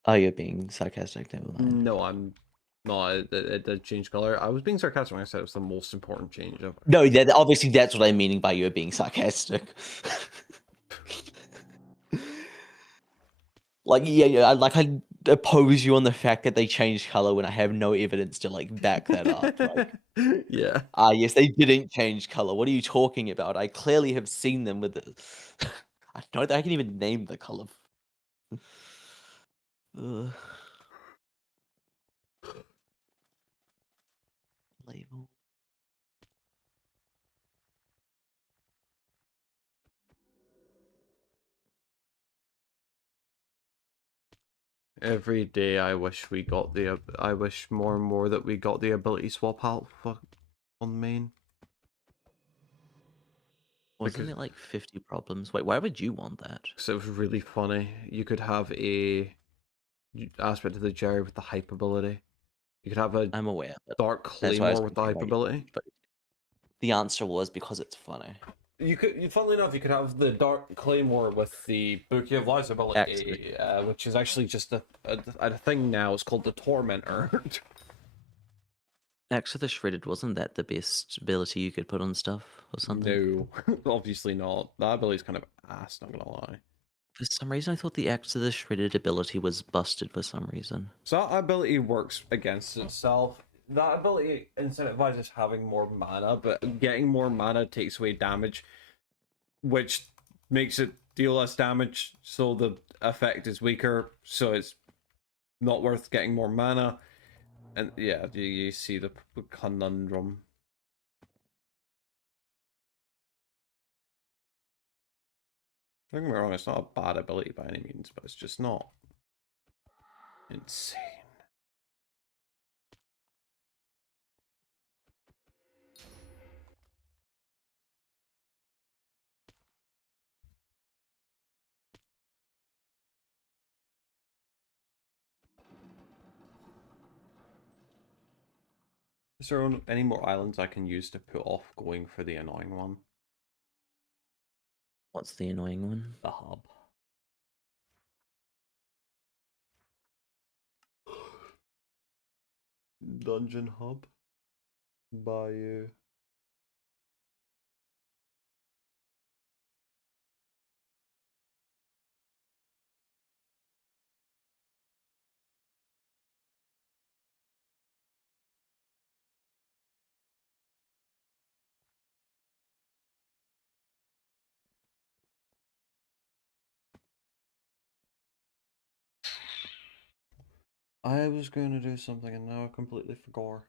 Oh, you're being sarcastic. Never mind. No, I'm not. It did change color. I was being sarcastic when I said it was the most important change ever. No, obviously that's what I'm meaning by you're being sarcastic. Like, yeah, I oppose you on the fact that they changed color when I have no evidence to like back that up. Like, Yeah. yes, they didn't change color. What are you talking about? I clearly have seen them with the. I don't know that I can even name the color. Ugh. Label. Every day I wish we got the. I wish more and more that we got the ability swap out on main. Wasn't Because it like 50 problems? Wait, why would you want that? it was really funny. You could have a aspect of the Jerry with the hype ability. You could have a I'm aware, but Dark that's why I was Claymore with the thinking hype about you. ability. But the answer was because it's funny. You could, funnily enough, you could have the Dark Claymore with the Bouquet of Lies ability, which is actually just a thing now. It's called the Tormentor. Axe of the Shredded, wasn't that the best ability you could put on stuff or something? No, obviously not. That ability's kind of ass, not gonna lie. For some reason, I thought the Axe of the Shredded ability was busted for some reason. So that ability works against itself. That ability incentivizes having more mana, but getting more mana takes away damage, which makes it deal less damage, so the effect is weaker, so it's not worth getting more mana. And yeah, you see the conundrum. Don't get me wrong, it's not a bad ability by any means, but it's just not insane. Is there any more islands I can use to put off going for the annoying one? What's the annoying one? The hub. Dungeon hub. By I was going to do something and now I completely forgot.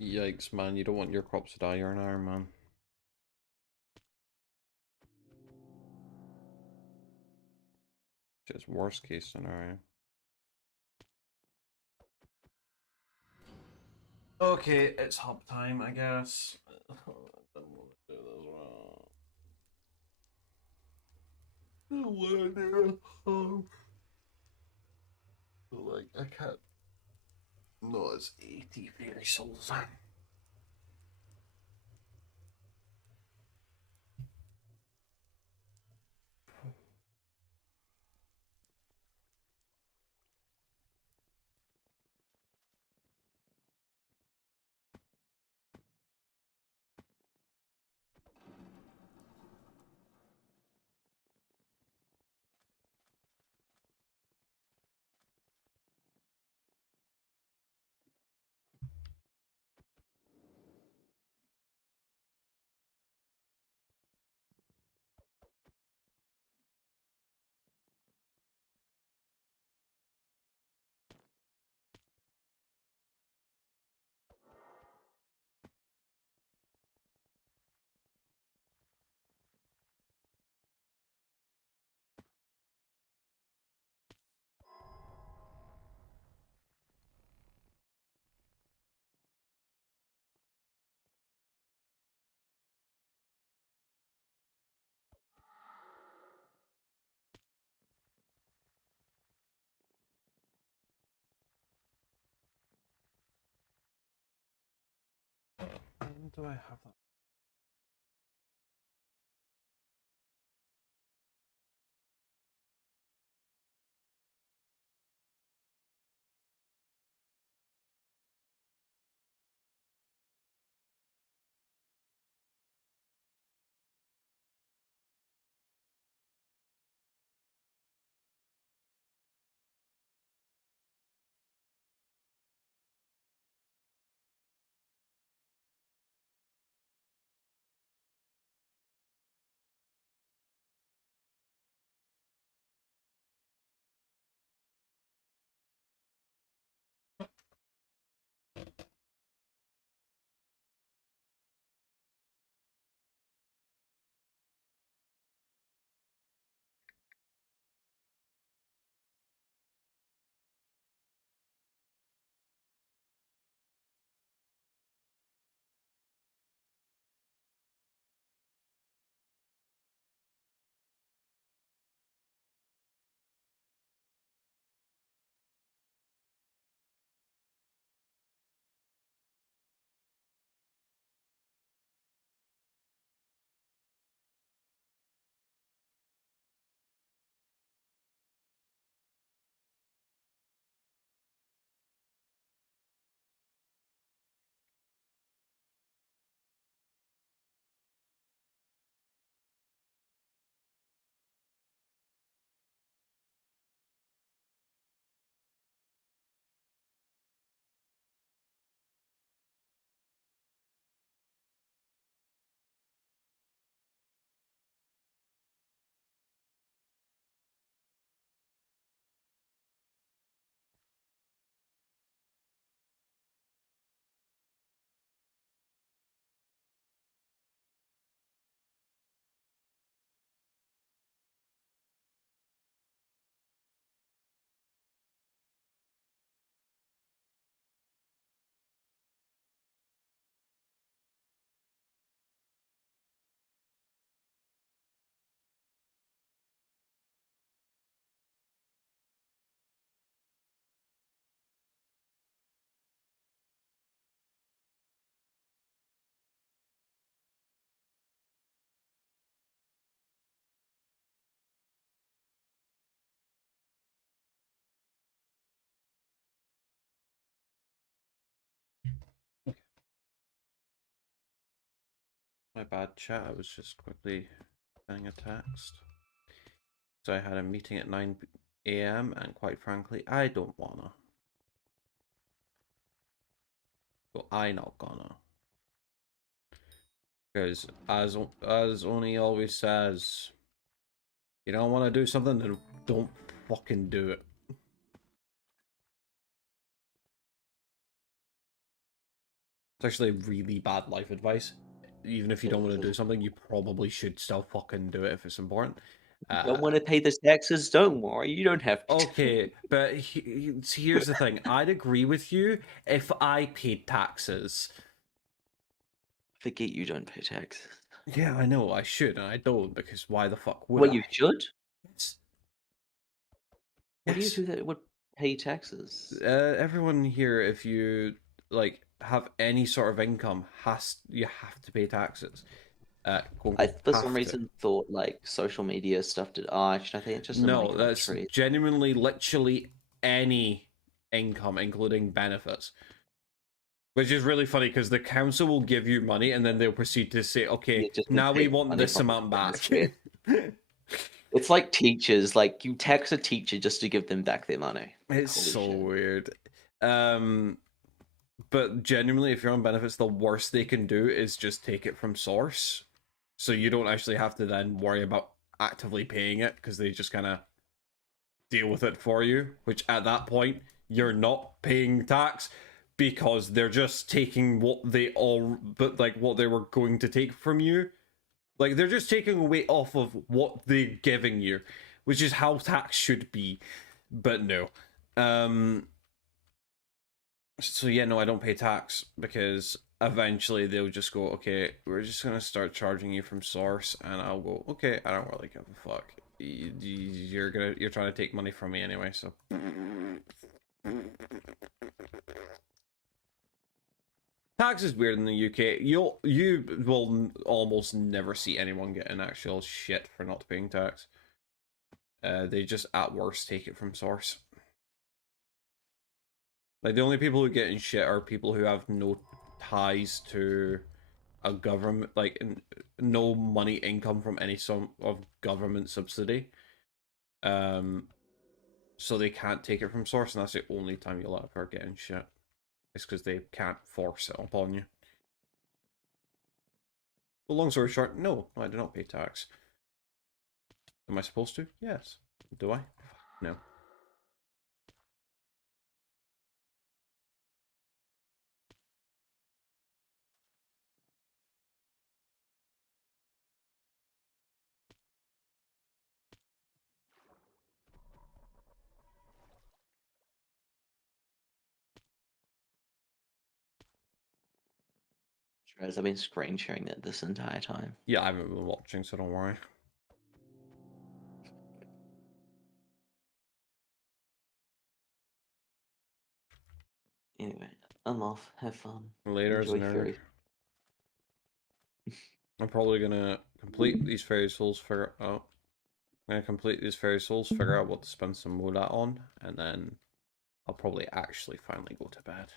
Yikes, man, you don't want your crops to die, you're an Iron Man. Just worst case scenario. Okay, it's hub time, I guess. I don't want to do this wrong. I don't want to do a hub. Like, I can't. No, it's 80 fairy souls. do I have that? My bad, chat. I was just quickly getting a text. So I had a meeting at 9 a.m. and quite frankly, I don't wanna. Well, I not gonna. Because as Oni always says, you don't want to do something, then don't fucking do it. It's actually really bad life advice. Even if you don't want to do something, you probably should still fucking do it if it's important. Don't want to pay the taxes? Don't worry, you don't have to. Okay, but here's the thing. I'd agree with you if I paid taxes. Forget you don't pay taxes. Yeah, I know, I should, and I don't, because why the fuck would Well, I? you should. Yes. What do you Yes. do that would pay taxes? Everyone here, if you like have any sort of income, you have to pay taxes. Quote I, unquote, for some have to. reason, thought like social media stuff did. Oh, actually, I think it's just in my No, that's country. genuinely, literally any income, including benefits. Which is really funny because the council will give you money and then they'll proceed to say, You okay, just now we take want money this from amount back. It's like teachers. Like you tax a teacher just to give them back their money. It's Holy so shit. weird. But genuinely, if you're on benefits, the worst they can do is just take it from source. So you don't actually have to then worry about actively paying it because they just kind of deal with it for you, which at that point, you're not paying tax because they're just taking what what they were going to take from you. Like they're just taking away off of what they're giving you, which is how tax should be. But no. So yeah, no, I don't pay tax because eventually they'll just go, okay, we're just gonna start charging you from source, and I'll go, okay, I don't really give a fuck. You're trying to take money from me anyway, so. Tax is weird in the UK. You will almost never see anyone getting actual shit for not paying tax. They just at worst take it from source. Like the only people who get in shit are people who have no ties to a government, like no money income from any sort of government subsidy. So they can't take it from source, and that's the only time you'll ever get in shit. It's because they can't force it upon you. Well, long story short, no, I do not pay tax. Am I supposed to? Yes. Do I? No. Guys, I've been screen sharing it this entire time. Yeah, I haven't been watching, so don't worry. Anyway, I'm off. Have fun. Later, Enjoy nerd. Fury. I'm probably gonna complete these fairy souls, figure out. I'm gonna complete these fairy souls, figure out what to spend some moda on, and then I'll probably actually finally go to bed.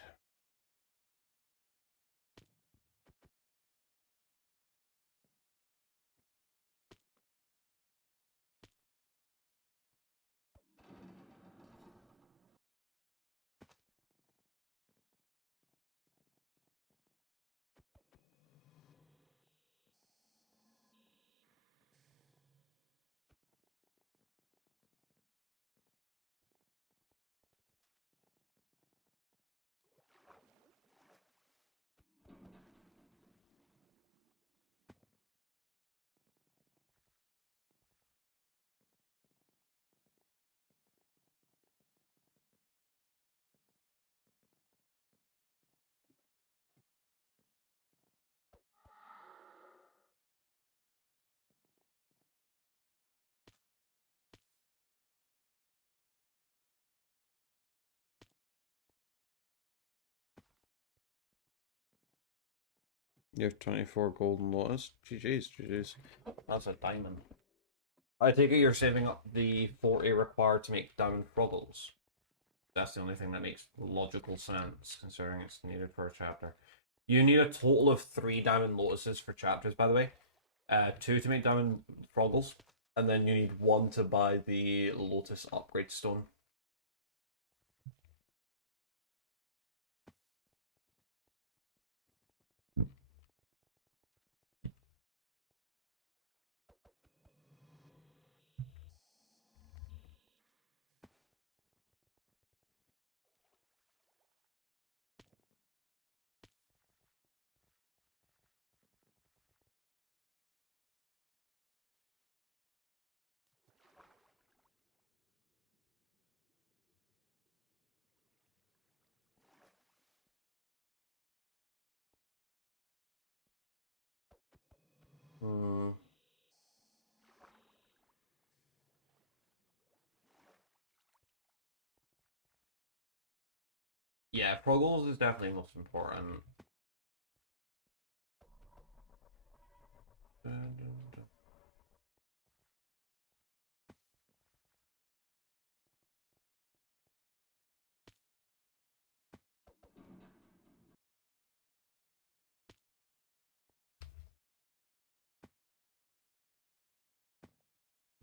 You have 24 golden lotus. GG's, GG's. That's a diamond. I take it you're saving up the 40 required to make diamond froggles. That's the only thing that makes logical sense, considering it's needed for a chapter. You need a total of 3 diamond lotuses for chapters, by the way. 2 to make diamond froggles, and then you need 1 to buy the lotus upgrade stone. Hmm. Yeah, froggles is definitely most important.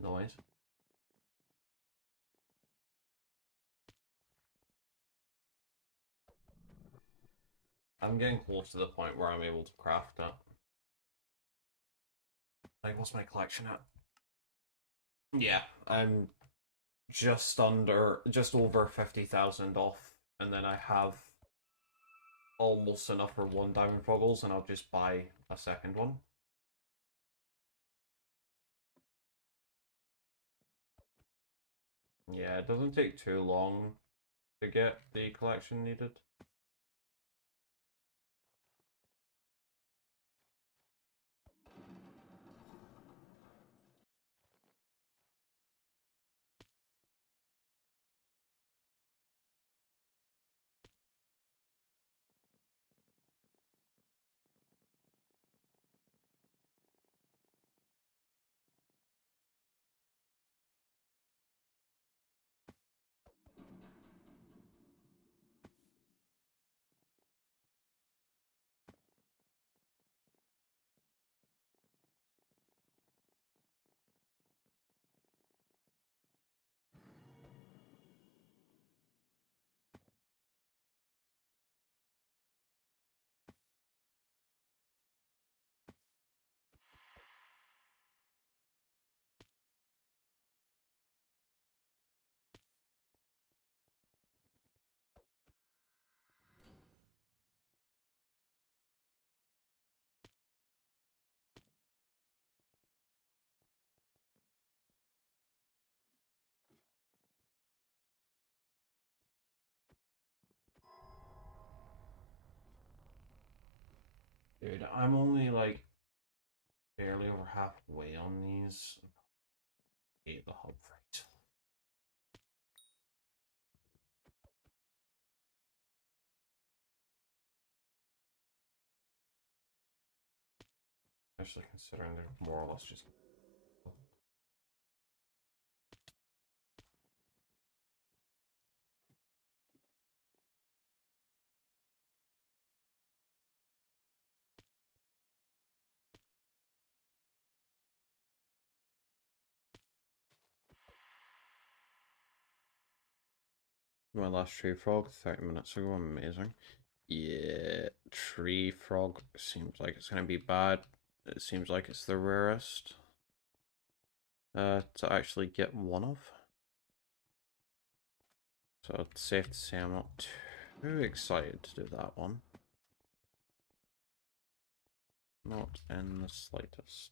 Noise. I'm getting close to the point where I'm able to craft it. Like, what's my collection at? Yeah, I'm just over 50,000 off, and then I have almost enough for 1 diamond froggles, and I'll just buy a second one. Yeah, it doesn't take too long to get the collection needed. Dude, I'm only like barely over halfway on these. Hate the hub rate. Especially considering they're more or less just. My last tree frog 30 minutes ago, amazing. Yeah, tree frog seems like it's gonna be bad. It seems like it's the rarest to actually get one of. So it's safe to say I'm not too excited to do that one. Not in the slightest.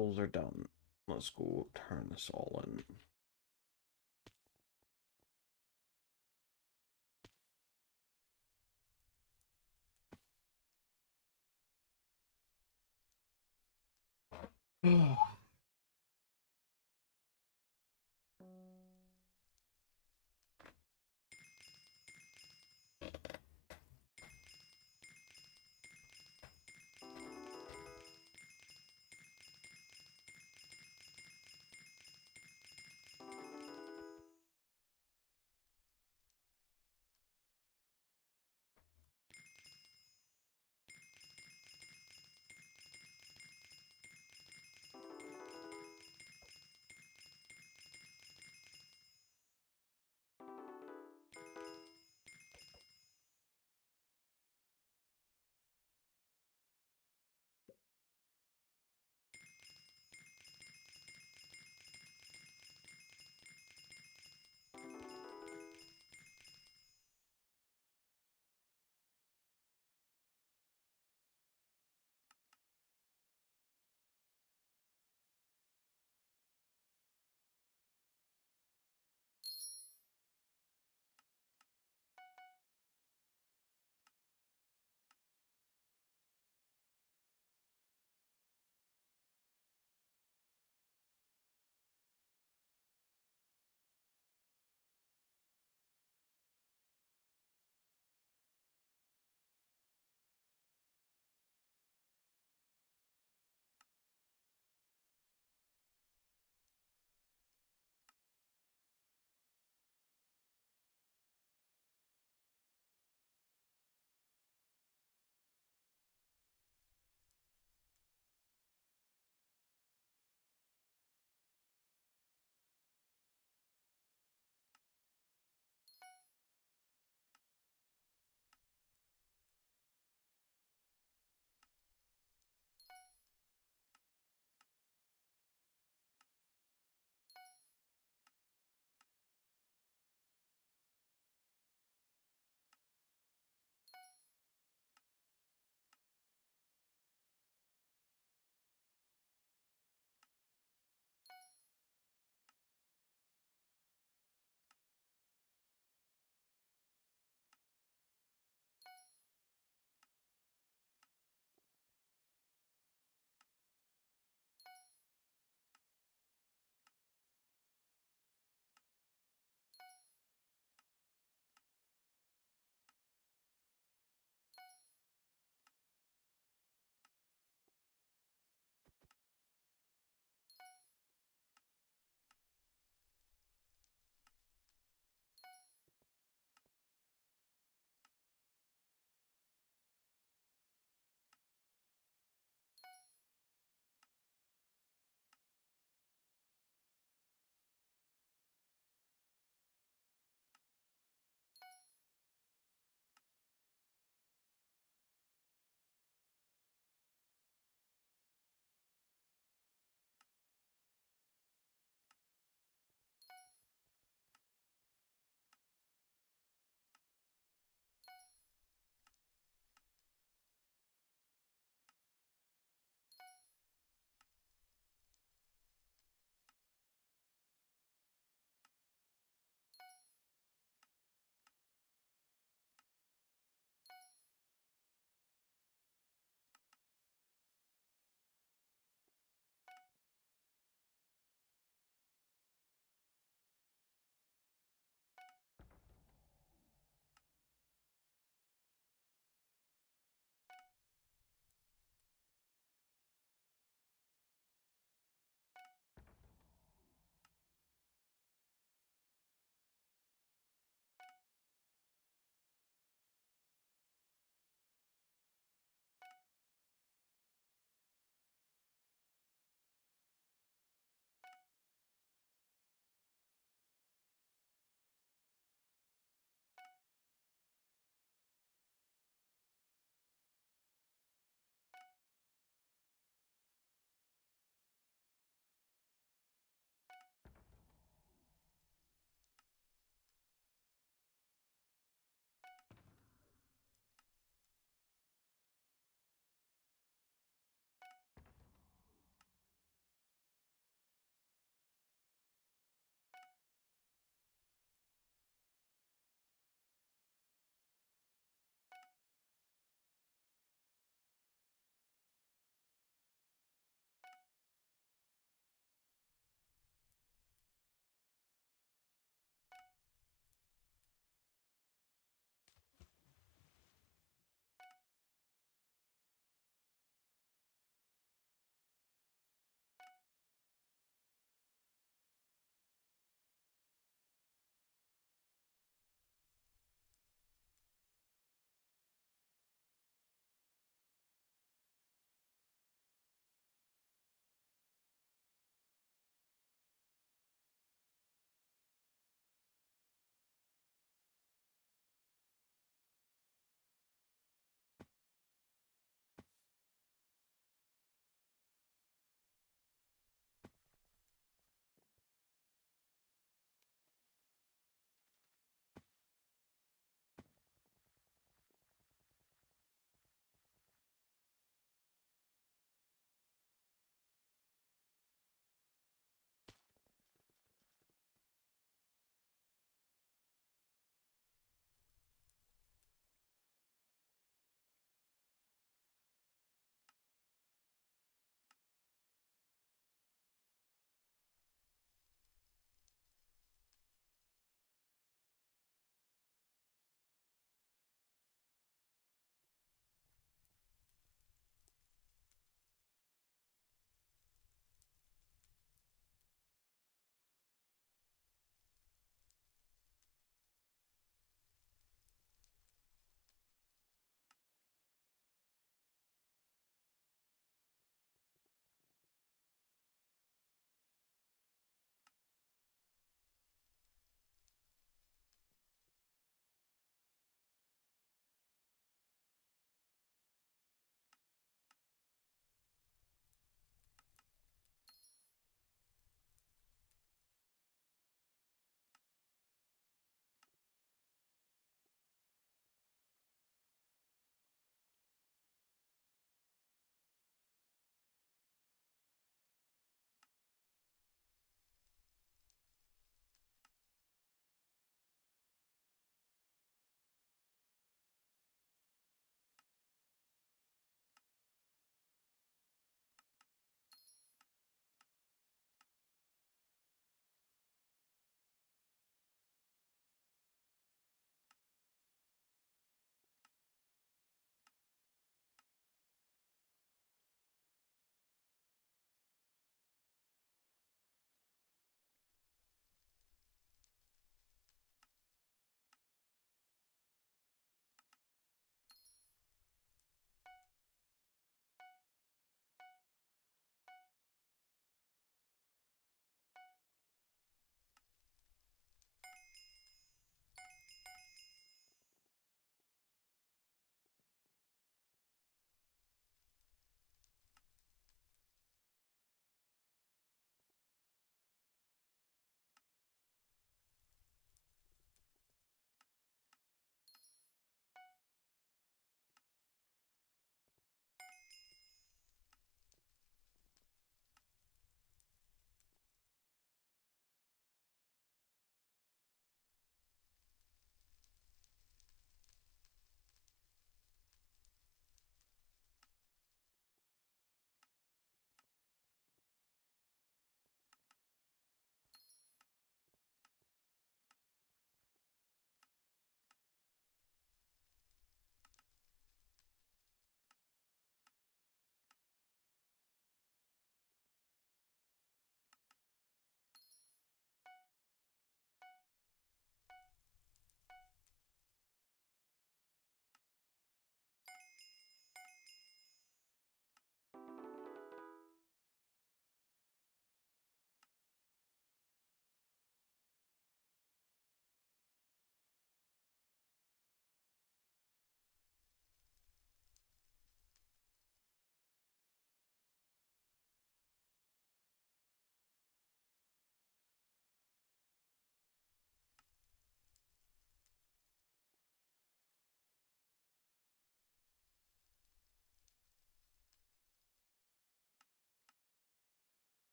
Those are done. Let's go turn this all in.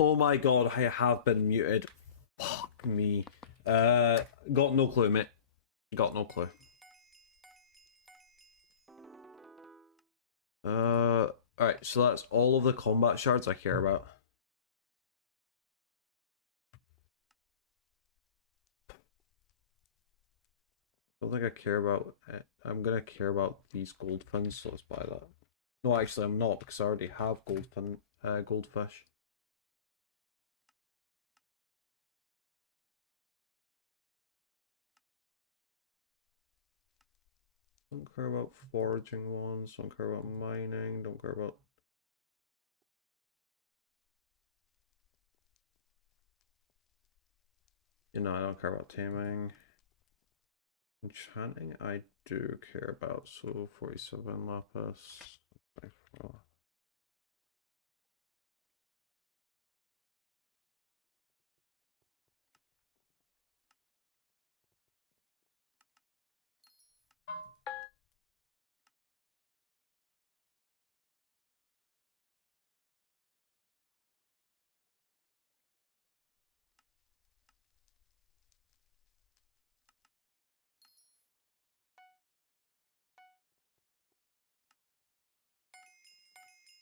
Oh my god, I have been muted. Fuck me. Got no clue, mate. Got no clue. Alright, so that's all of the combat shards I care about. I don't think I care about it. I'm gonna care about these gold fins, so let's buy that. No, actually, I'm not, because I already have goldfish. Don't care about foraging ones, don't care about mining, don't care about... You know, I don't care about taming. Enchanting I do care about, so 47 lapis. 24.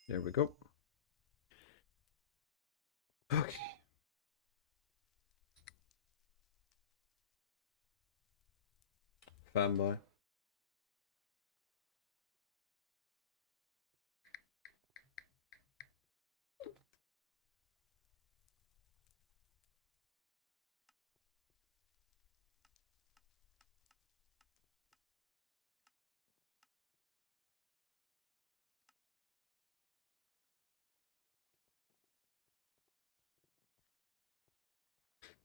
There we go. Okay. Fanboy.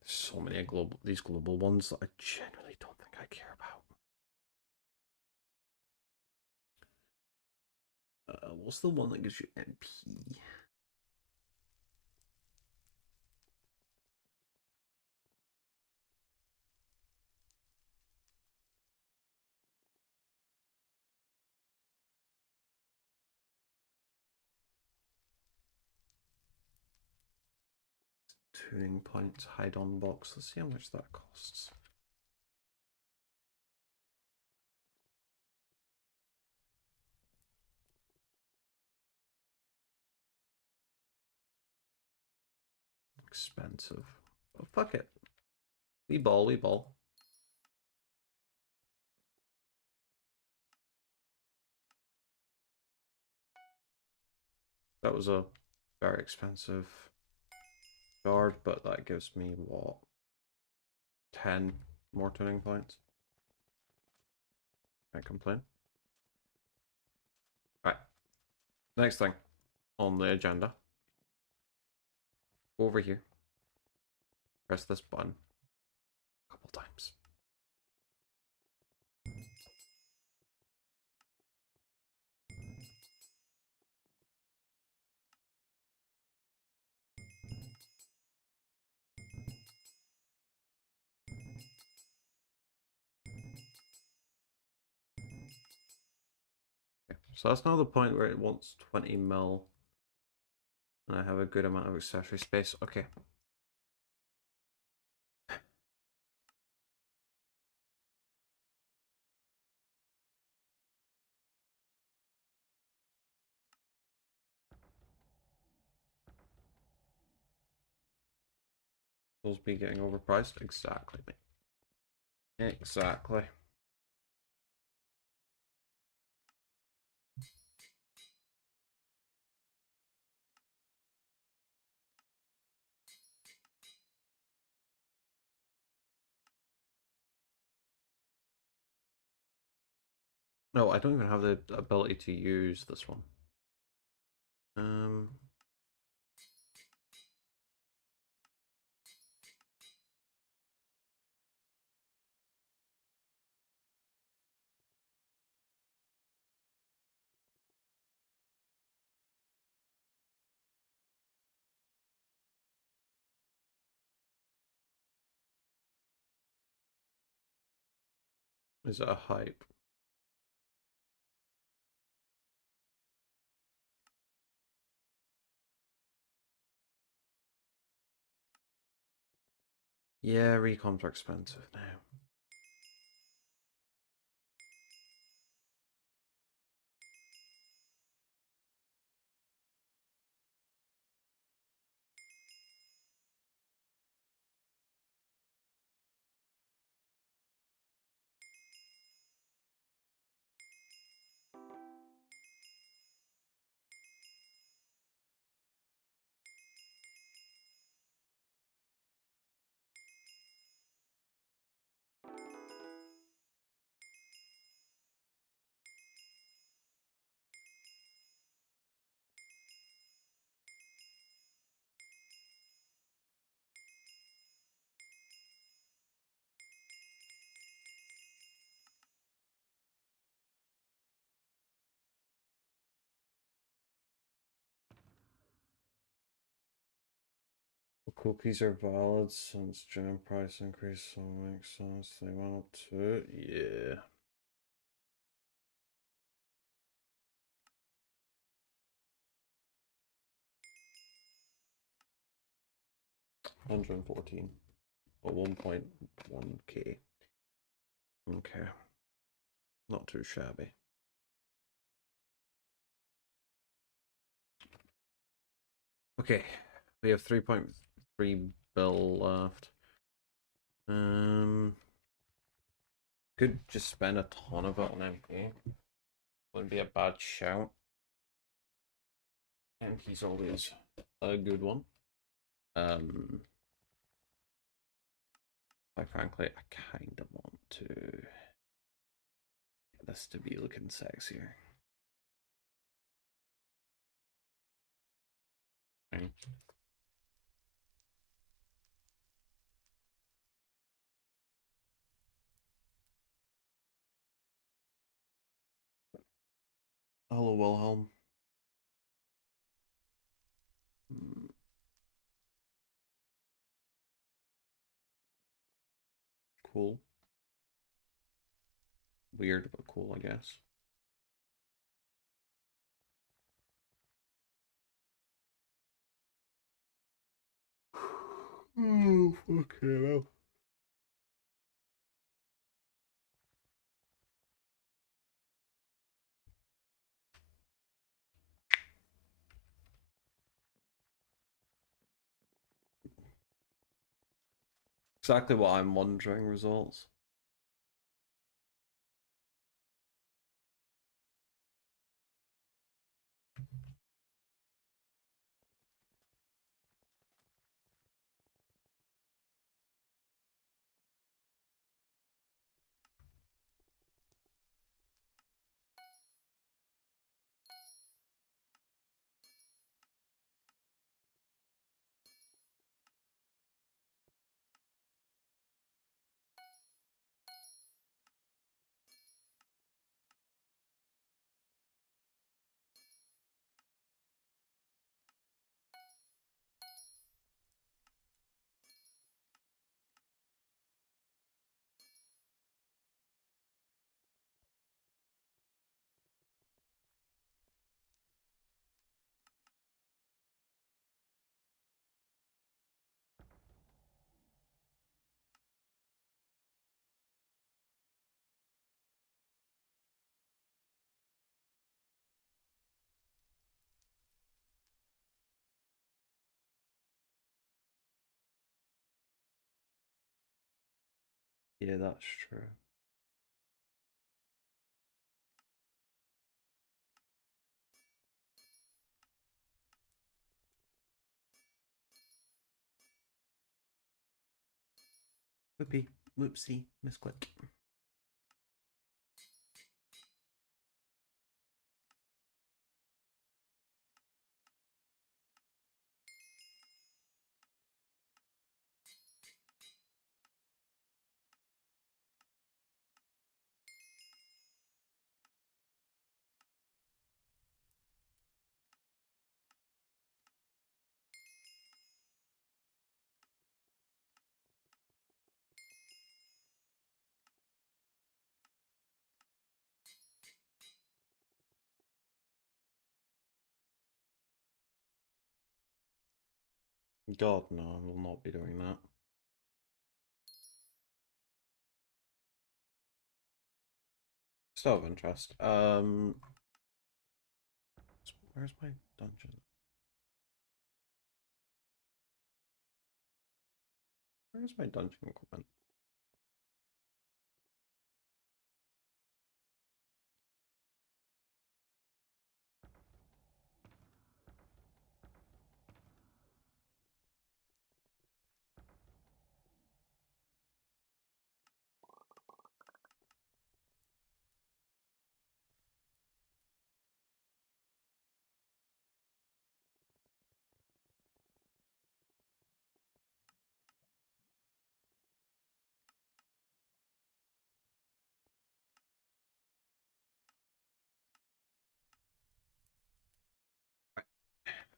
There's so many these global ones that I genuinely don't think I care about. What's the one that gives you MP? Tuning points, hide on box. Let's see how much that costs. Expensive. Oh, fuck it. We ball, we ball. That was a very expensive guard, but that gives me what? 10 more tuning points. Can't complain. Right. Next thing on the agenda. Go over here. Press this button a couple times. Okay. So that's now the point where it wants 20 mil. And I have a good amount of accessory space. Okay. Those be getting overpriced? Exactly, mate. Exactly. No, I don't even have the ability to use this one. Is it a hype? Yeah, recons are expensive now. Cookies are valid since gem price increase, so it makes sense. They went up to it. Yeah. $114 or 1.1k. Okay. Not too shabby. Okay. We have 3.3 bill left. Could just spend a ton of it on MP. Wouldn't be a bad shout. MP's always a good one. Quite frankly, I kind of want to get this to be looking sexier. Okay. Hello, Wilhelm. Cool. Weird, but cool, I guess. Oh, okay, well. Exactly what I'm wondering, results. Yeah, that's true. Whoopie, whoopsie, misclick. God, no, I will not be doing that. Still of interest. Where's my dungeon? Where's my dungeon equipment?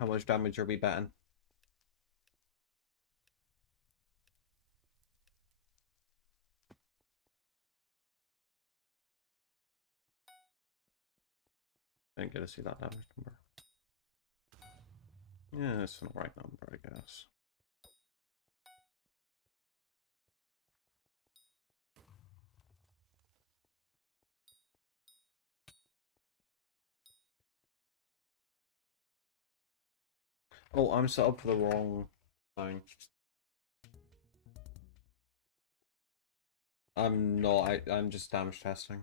How much damage are we betting? Didn't get to see that damage number. Yeah, it's the right number, I guess. Oh, I'm set up for the wrong thing. I'm not. I'm just damage testing.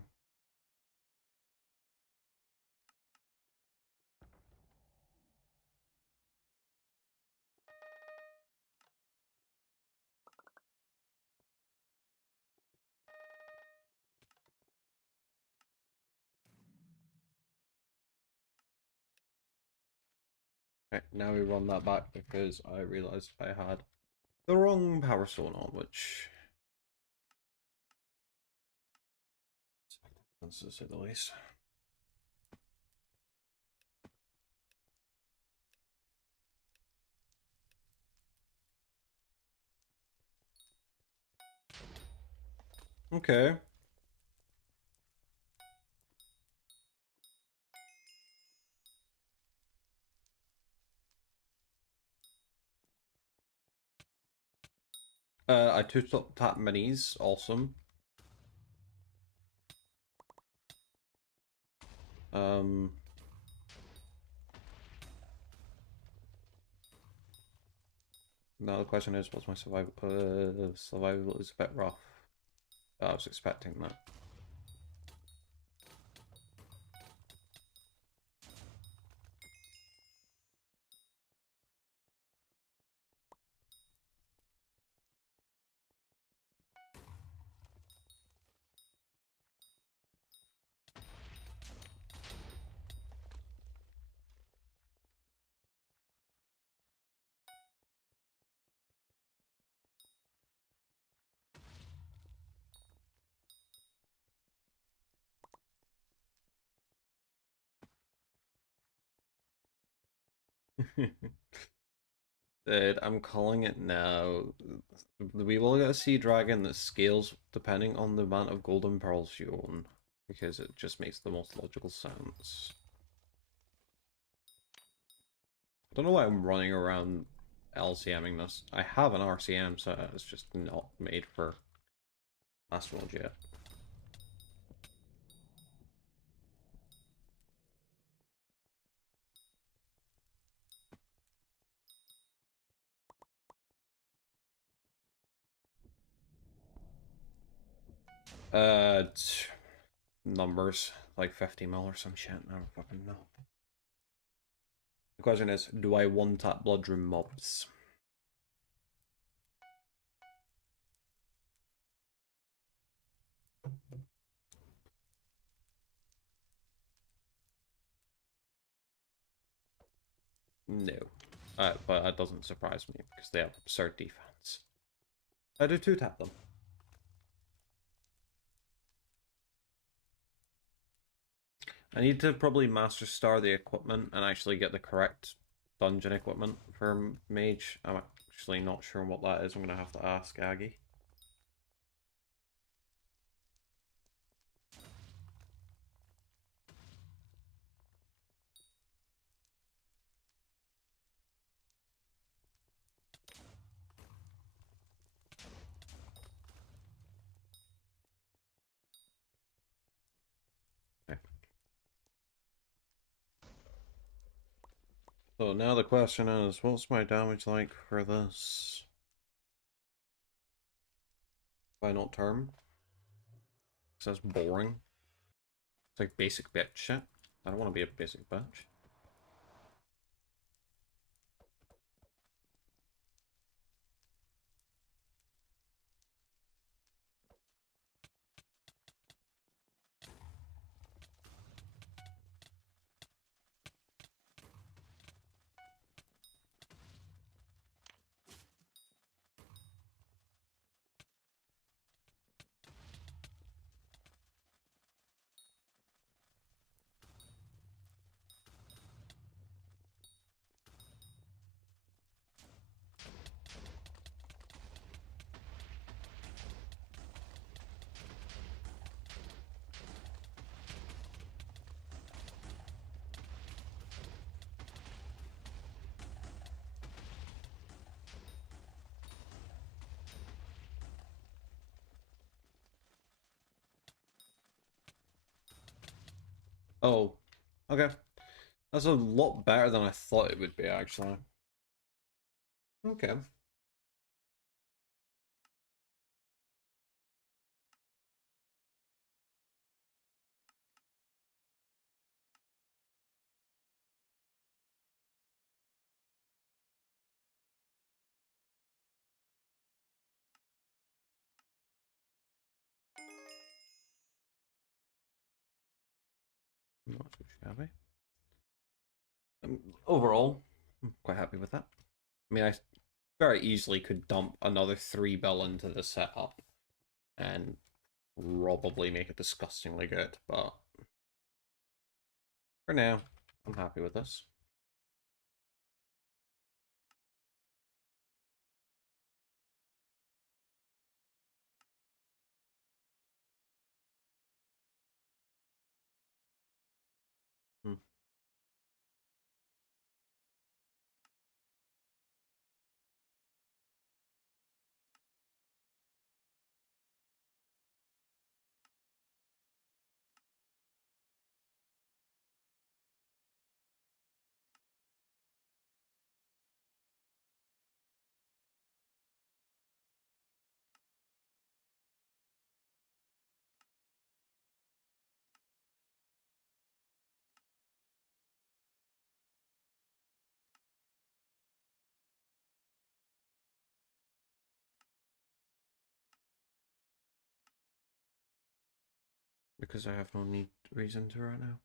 Right, now we run that back because I realized I had the wrong power stone on, which to say the least. Okay. I two-tap minis, awesome. Now the question is, what's my survival? Survival is a bit rough. I was expecting that. Dude, I'm calling it now. We will get a sea dragon that scales depending on the amount of golden pearls you own, because it just makes the most logical sense. I don't know why I'm running around LCMing this. I have an RCM, so it's just not made for master mode yet. Numbers like 50 mil or some shit. I don't fucking know. The question is, do I one-tap Bloodroom mobs? No. But that doesn't surprise me because they have absurd defense. I do two-tap them. I need to probably Master Star the equipment and actually get the correct dungeon equipment for Mage. I'm actually not sure what that is. I'm going to have to ask Aggie. So now the question is, what's my damage like for this? Final term? It says boring. It's like basic bitch shit. I don't want to be a basic bitch. Oh, okay. That's a lot better than I thought it would be, actually. Okay. Not too shabby. Overall, I'm quite happy with that. I mean, I very easily could dump another 3 bill into the setup and probably make it disgustingly good, but for now, I'm happy with this. Hmm. Because I have no need reason to right now.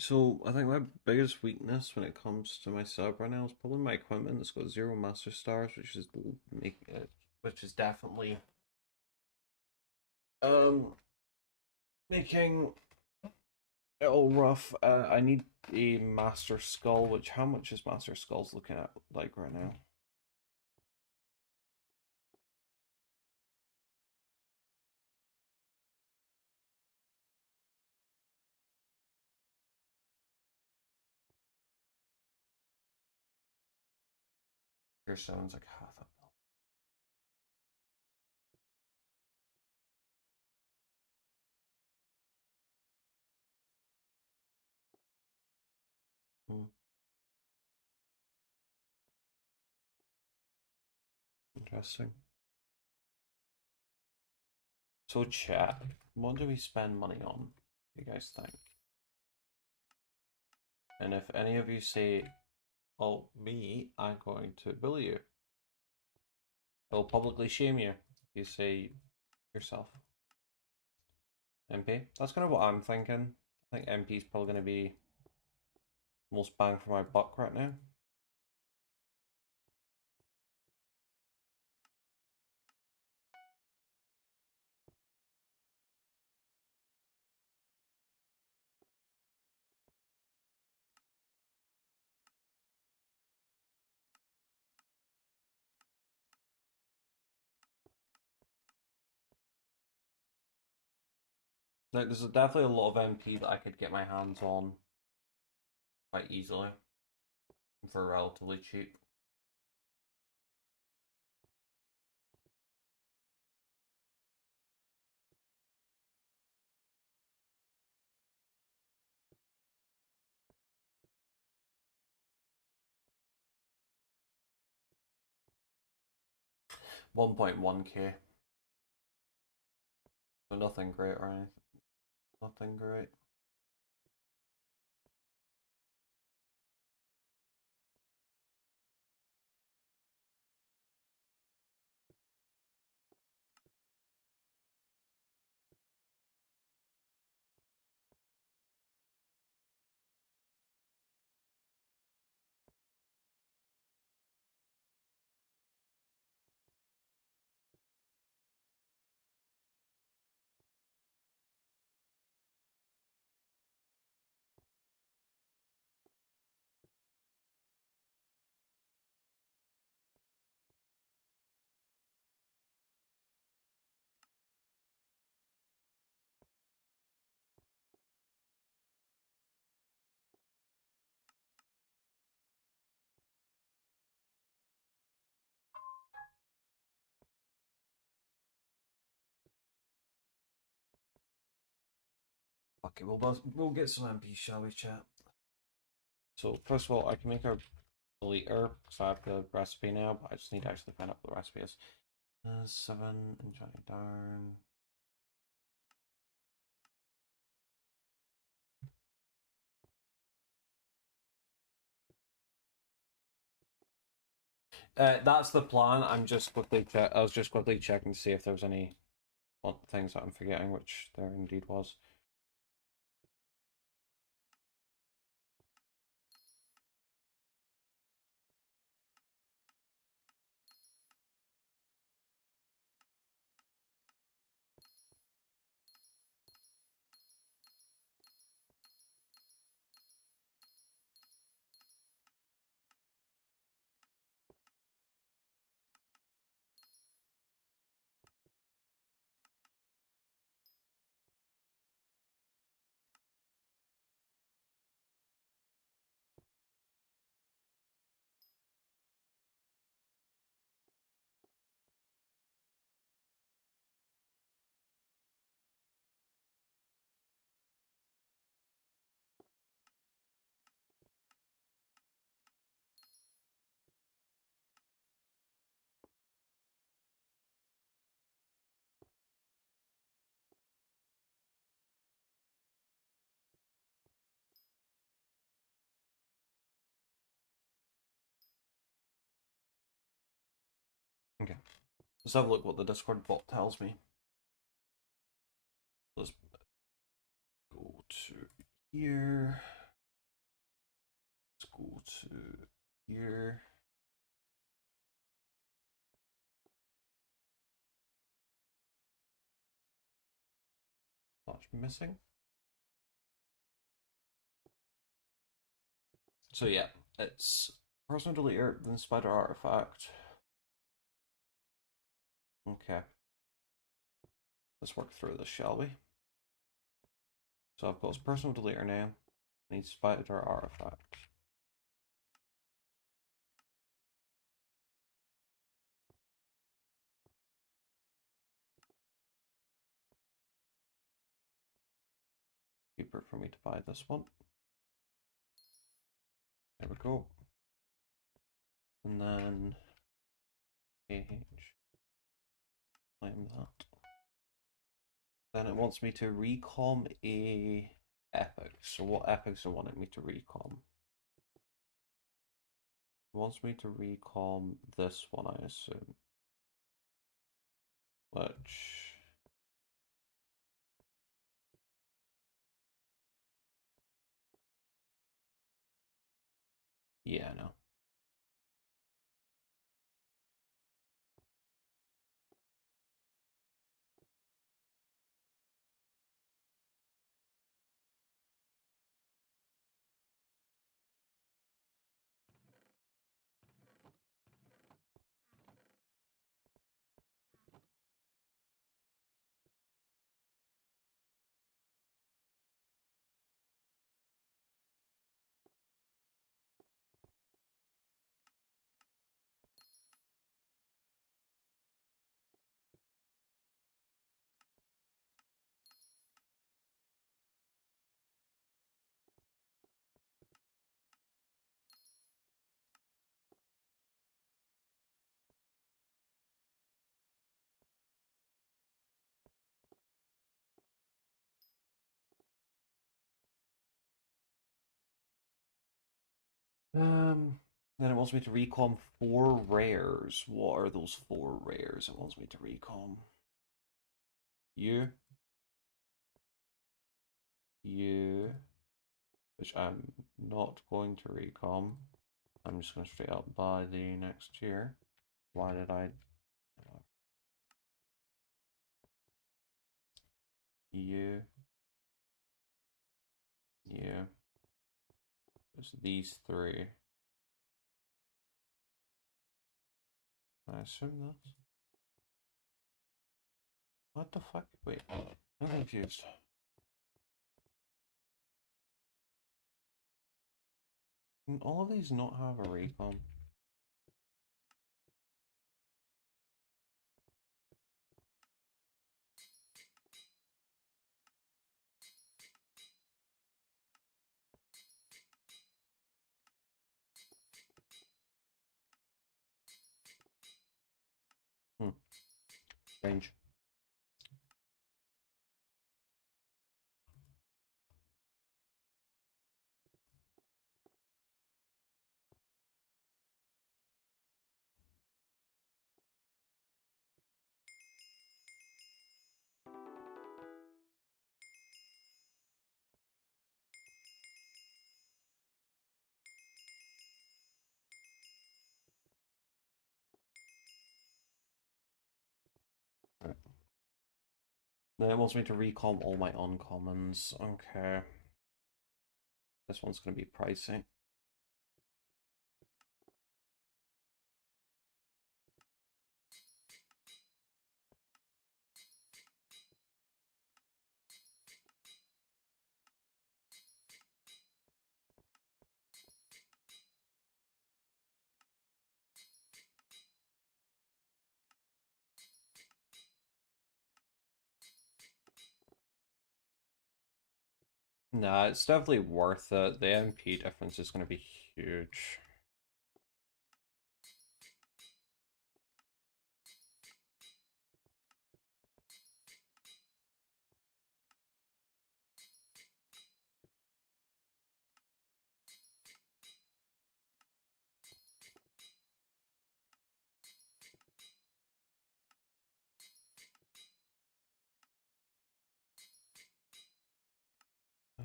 So I think my biggest weakness when it comes to my sub right now is probably my equipment. It's got 0 master stars, which is definitely um making it all rough. I need a master skull. Which how much is master skulls looking at like right now? Your sounds like half a bill. Interesting. So chat, what do we spend money on? You guys think? And if any of you say, "Oh, me," I'm going to bully you. I'll publicly shame you if you say yourself. MP. That's kind of what I'm thinking. I think MP is probably going to be most bang for my buck right now. Now, there's definitely a lot of MP that I could get my hands on quite easily for relatively cheap. $1.1k. So nothing great or anything. Nothing great. Okay, we'll get some MP, shall we, chat? So first of all, I can make a deleter because I have the recipe now, but I just need to actually find out what the recipe is. 7 enchanting down. That's the plan. I was just quickly checking to see if there was any things that I'm forgetting, which there indeed was. Okay, let's have a look what the Discord bot tells me. Let's go to here. Let's go to here. Much missing. So yeah, it's personal deleter, then spider artifact. Okay. Let's work through this, shall we? So I've got his personal deleter name. I need spider artifact. Cheaper for me to buy this one. There we go. And then claim that. Then it wants me to recom a epic. So what epics it wanted me to recom? It wants me to recom this one, I assume. Which yeah, no. Then it wants me to recom 4 rares. What are those 4 rares it wants me to recom? You, which I'm not going to recom. I'm just going to straight up buy the next year. Why did I? You, it's these 3. I assume that's. What the fuck? Wait, I'm confused. Can all of these not have a recom? Strange. Right. Then it wants me to recom all my uncommons. Okay. This one's going to be pricey. Nah, it's definitely worth it. The MP difference is going to be huge.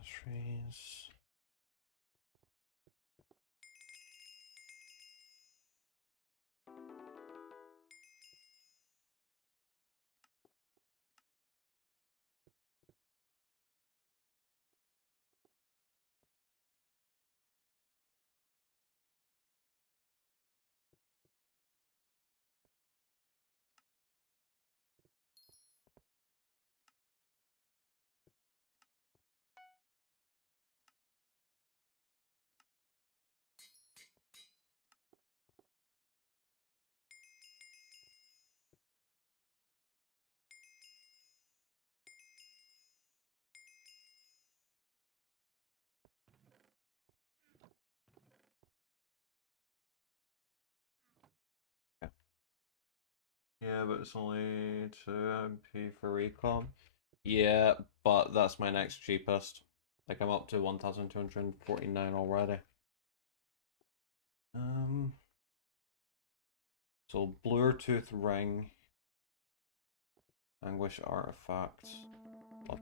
Trees. Yeah, but it's only 2 MP for recom. Yeah, but that's my next cheapest. Like, I'm up to 1,249 already. So Bluetooth ring, Anguish artifact. What?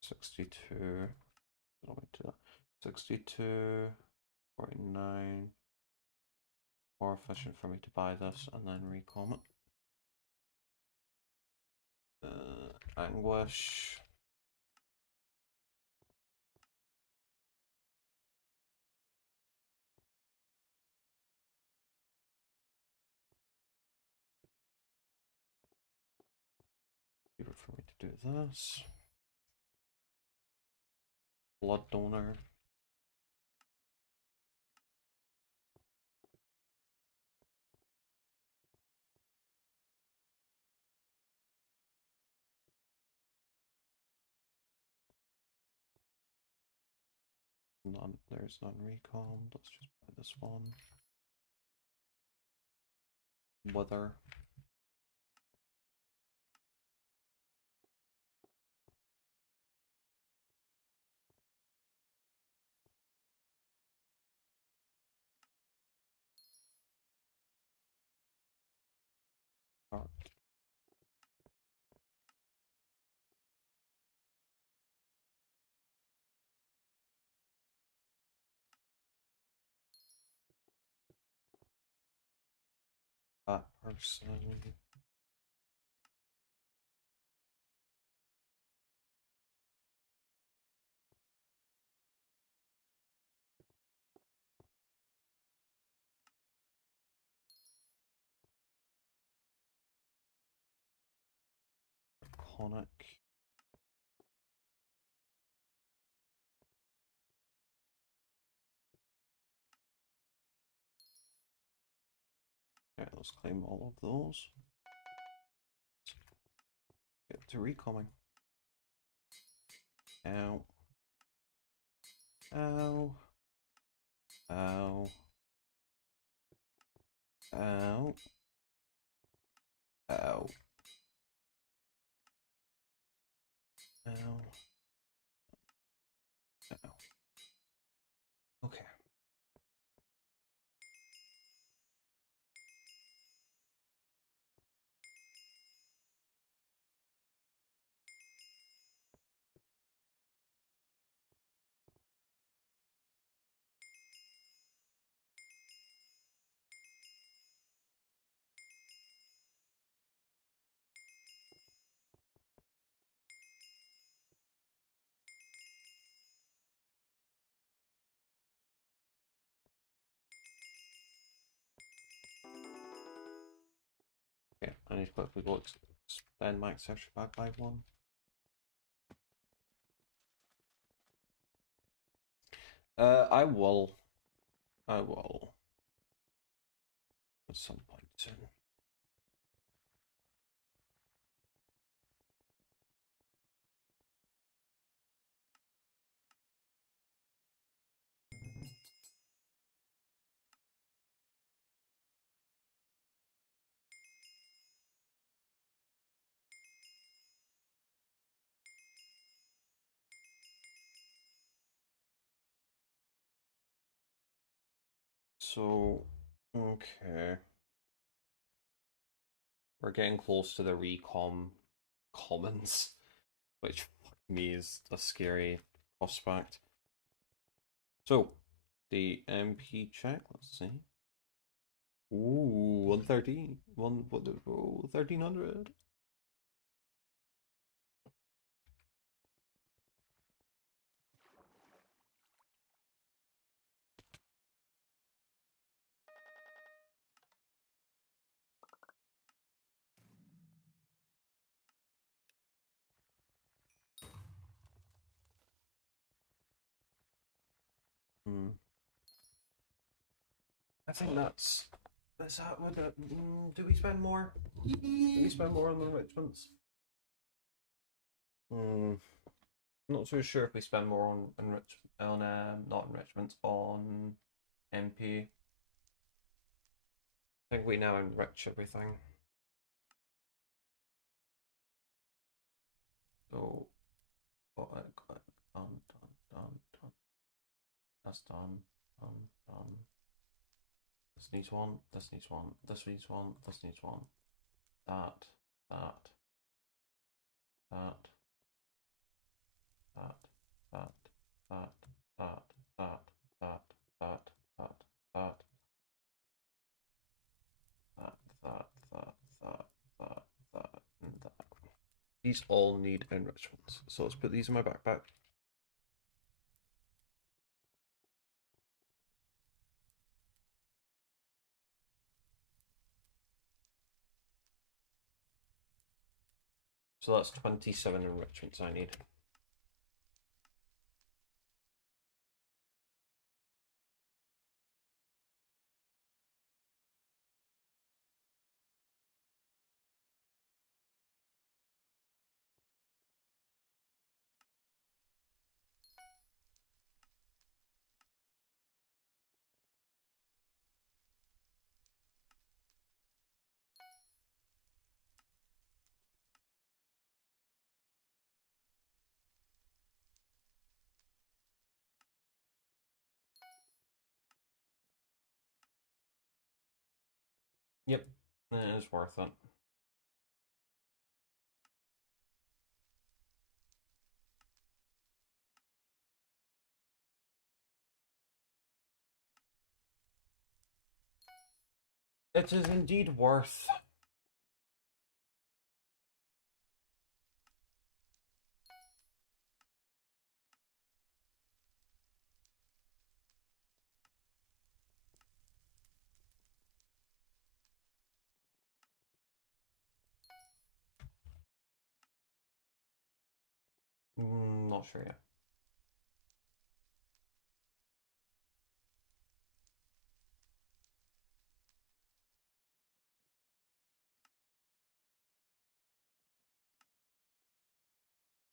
62. 62, 49. More efficient for me to buy this and then recom it. Anguish. Cheaper for me to do this. Blood donor. none. There's none recon. Let's just buy this one. Weather. Art. That person. Iconic. Yeah, let's claim all of those. Get to recoming. Ow. Ow. Ow. Ow. Ow. Ow. Ow. Okay. Okay, I need to quickly go spend max extra back by one. I will. I will. At some point soon. So, okay. We're getting close to the recom commons, which fuck me is a scary prospect. So, the MP check, let's see. Ooh, 130, 1300. I think that's that. Do we spend more? Do we spend more on the enrichments? Not so sure if we spend more on not enrichments on MP. I think we now enrich everything. So, done. That's done. Done. This needs one. This needs one. This needs one. This needs one. That. That. That. That. That. That. That. That. That. That. That. That. That, and that. These all need enrichments. So let's put these in my backpack. So that's 27 enrichments I need. Yep, it is worth it. It is indeed worth. Not sure yet.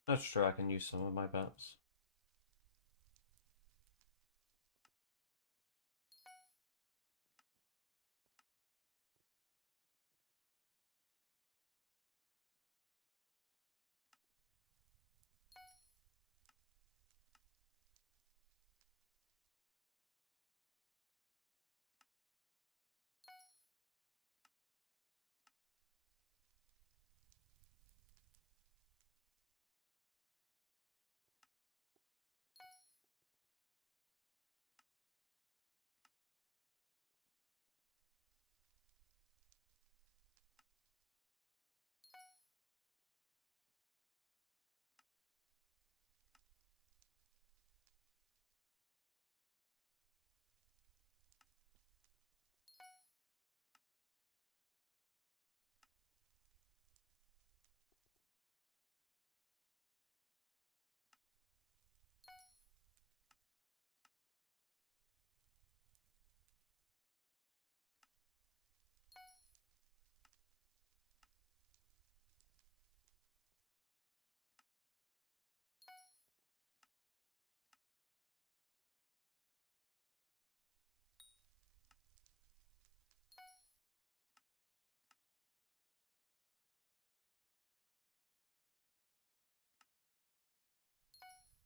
That's true, I can use some of my bets.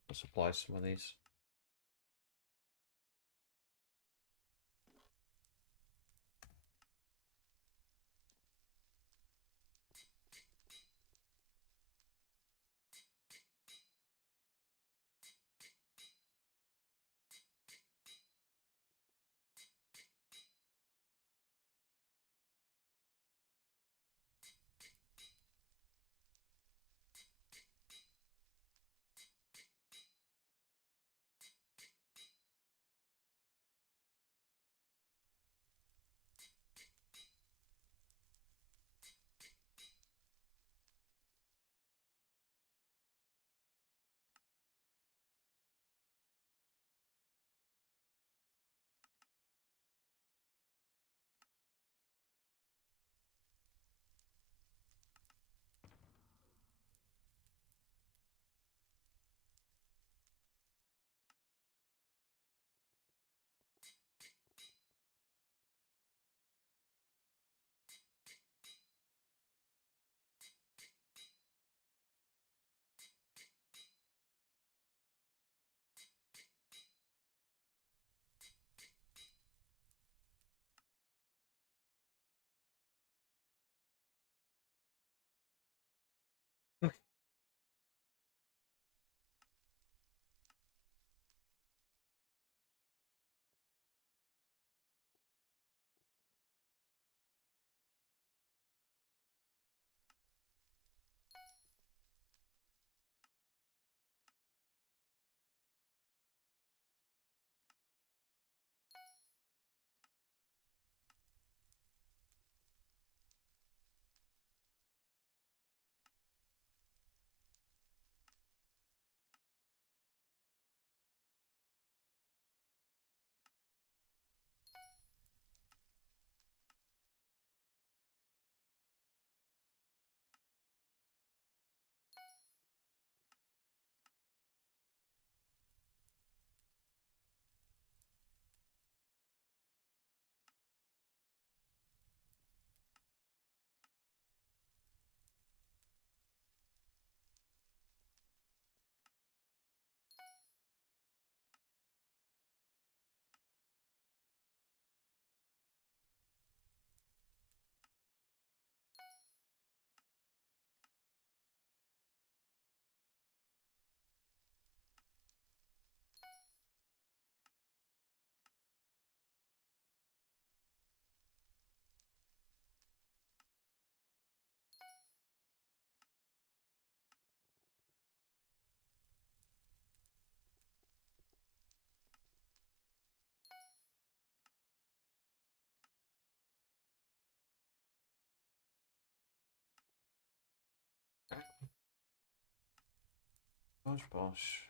Let's apply some of these. Bosh, bosh.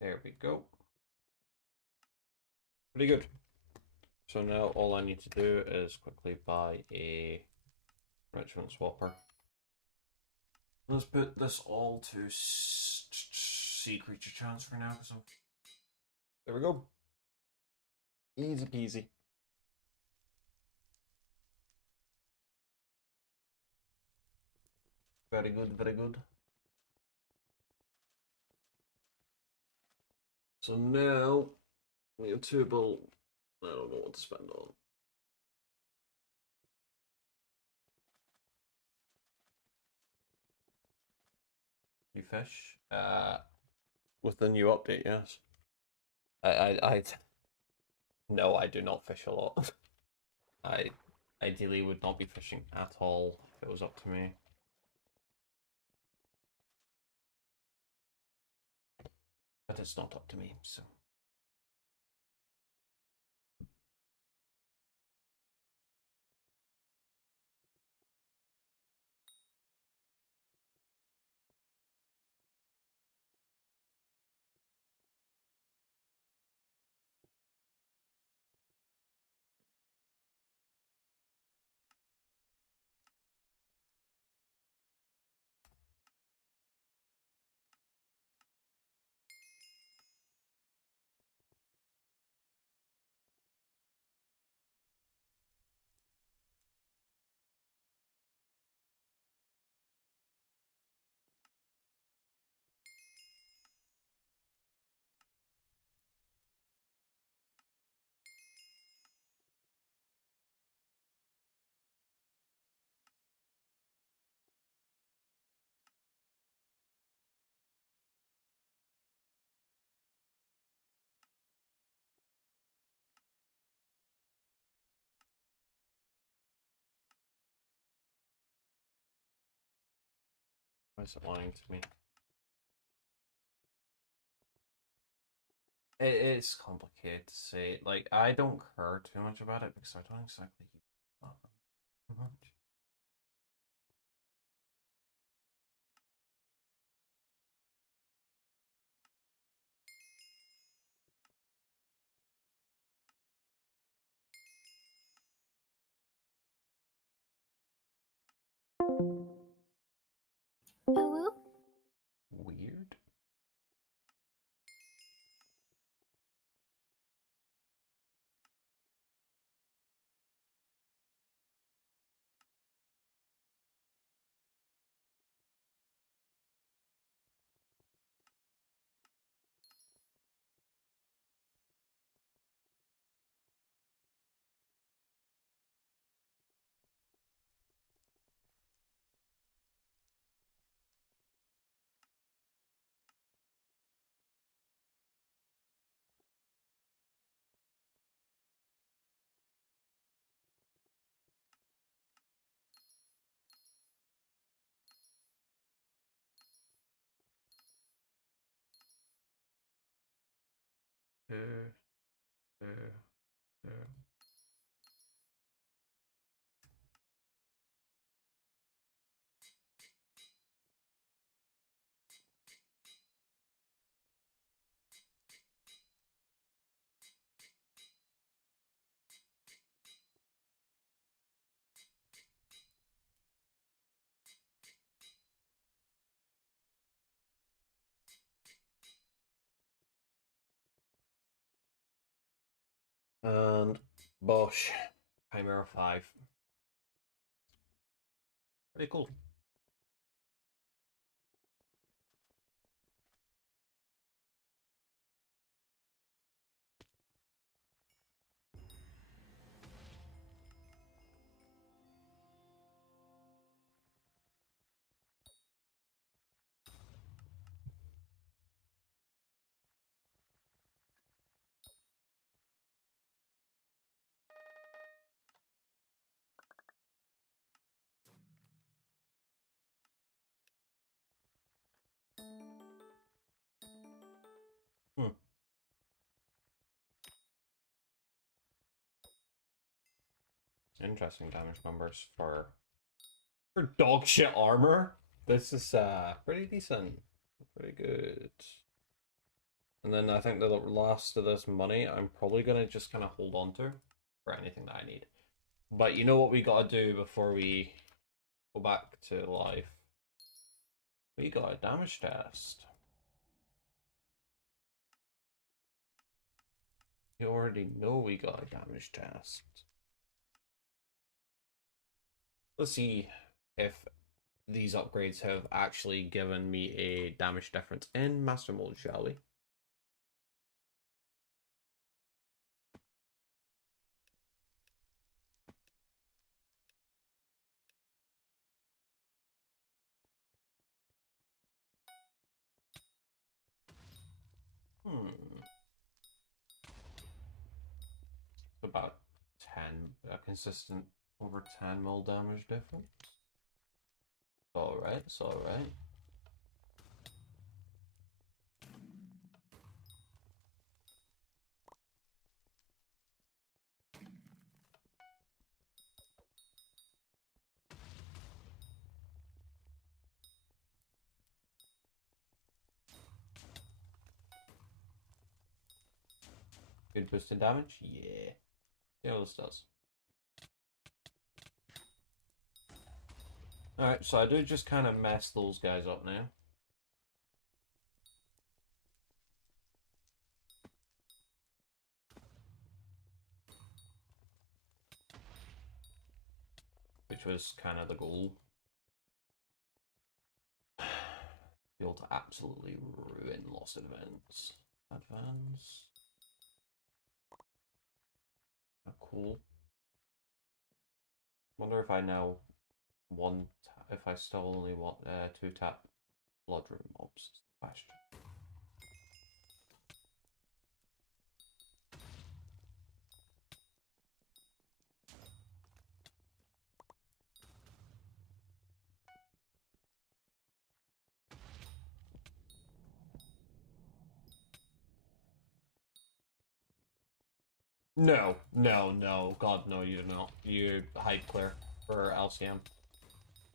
There we go. Pretty good. So now all I need to do is quickly buy a Richmond swapper. Let's put this all to sea creature chance for now, because I'm. There we go. Easy peasy. Very good, very good. So now we have 2 bill. I don't know what to spend on. You fish? With the new update, yes. No, I do not fish a lot. I ideally would not be fishing at all if it was up to me. But it's not up to me, so. Why is it lying to me? It's complicated to say. Like, I don't care too much about it because I don't exactly use that much. Hello? Weird. Uh, uh, uh. And Bosch. Chimera 5. Pretty cool. Interesting damage numbers for dog shit armor. This is pretty decent. Pretty good. And then I think the last of this money I'm probably gonna just kind of hold on to for anything that I need. But you know what we gotta do before we go back to life? We got a damage test. You already know we got a damage test. Let's see if these upgrades have actually given me a damage difference in Master Mode, shall we? About 10, a consistent over 10 mil damage difference. Alright, it's alright. Good boost in damage? Yeah. See how this does. Alright, so I do just kind of mess those guys up now. Which was kind of the goal. Be able to absolutely ruin lost events. Advance. Oh, cool. Wonder if I now if I still only want 2-tap blood room mobs. Question. No, no, no. God, no, you don't. You hype clear for LCM.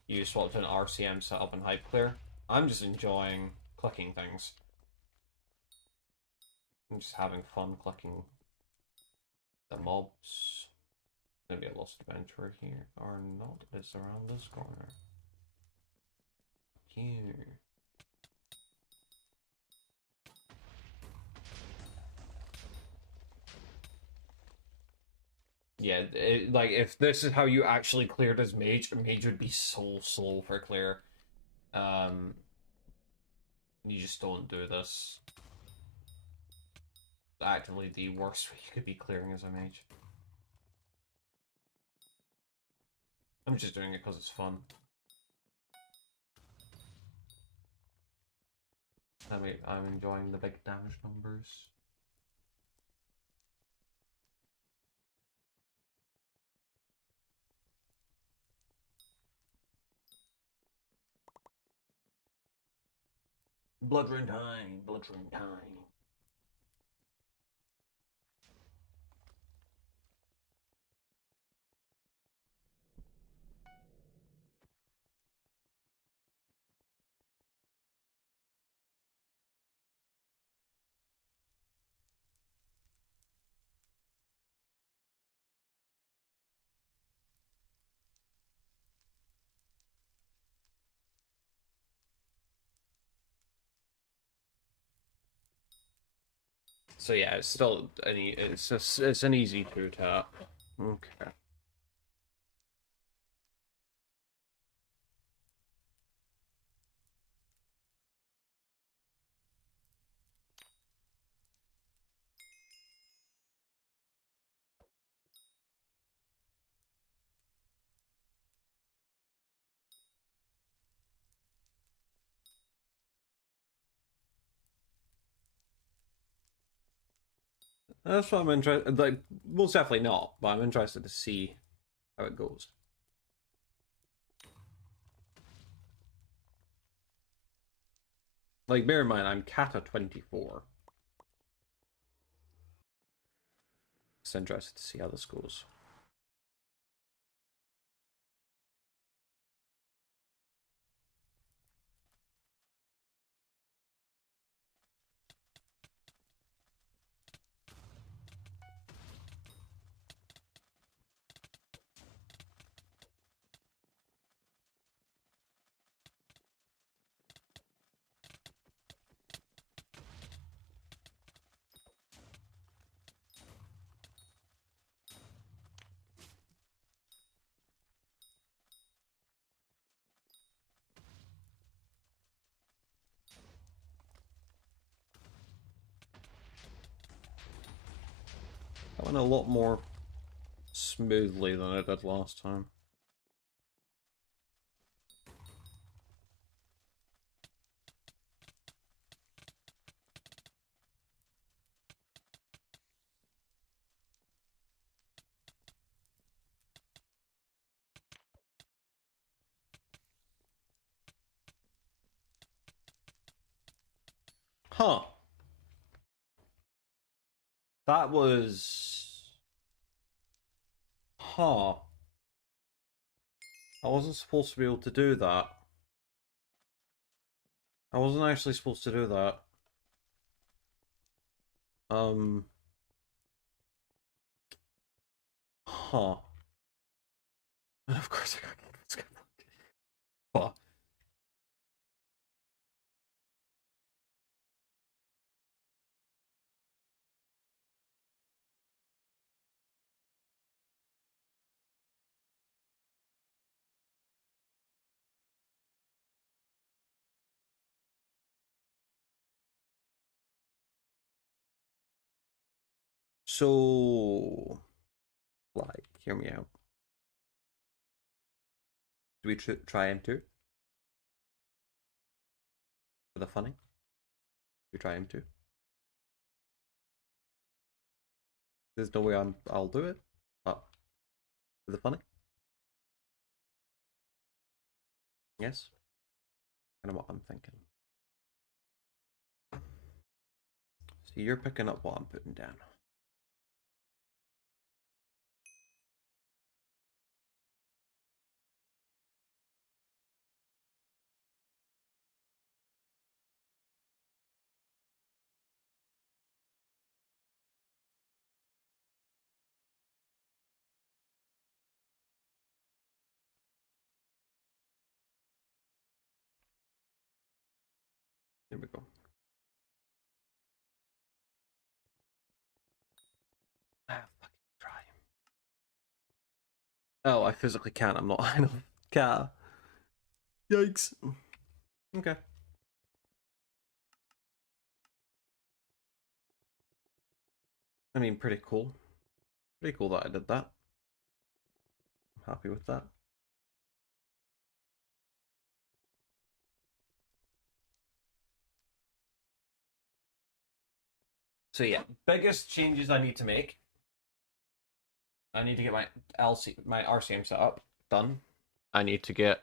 You swapped an RCM setup and hype clear. I'm just enjoying clicking things. I'm just having fun clicking the mobs. Gonna be a lost adventure here, or not? It's around this corner. Here. Yeah, like if this is how you actually cleared as mage, mage would be so slow for clear. You just don't do this. Actively the worst way you could be clearing as a mage. I'm just doing it because it's fun. I'm enjoying the big damage numbers. Blood rune time, blood rune time. So yeah, it's still it's an easy 2-tap. Okay. That's what I'm interested. Like, most definitely not, but I'm interested to see how it goes. Like, bear in mind, I'm Kata 24. It's interested to see how this goes. went a lot more smoothly than I did last time. Huh. That was... Huh. I wasn't supposed to be able to do that. I wasn't actually supposed to do that. Huh. And of course I got Skyblock. Huh. So, like, hear me out. Do we try M2? For the funny? Do we try M2? There's no way I'll do it, but for the funny? Yes? Kind of what I'm thinking. So you're picking up what I'm putting down. Here we go. Ah, fucking try. Oh, I physically can't. I'm not. I know. Can't. Yikes. Okay. I mean, pretty cool. Pretty cool that I did that. I'm happy with that. So yeah, biggest changes I need to make. I need to get my RCM set up done. I need to get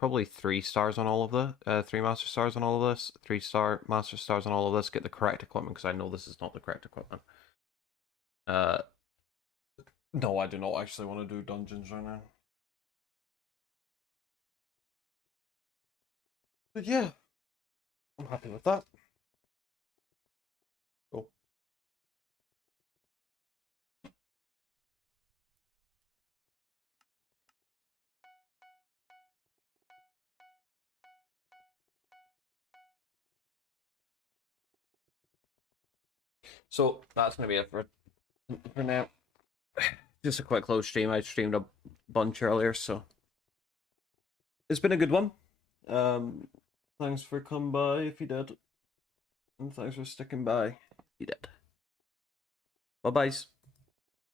probably 3 stars on all of the 3 master stars on all of this, 3-star master stars on all of this. Get the correct equipment because I know this is not the correct equipment. No, I do not actually want to do dungeons right now. But yeah, I'm happy with that. Cool. So that's gonna be it for now. Just a quick close stream. I streamed a bunch earlier, so it's been a good one. Thanks for coming by if you did, and thanks for sticking by if you did. Bye bye.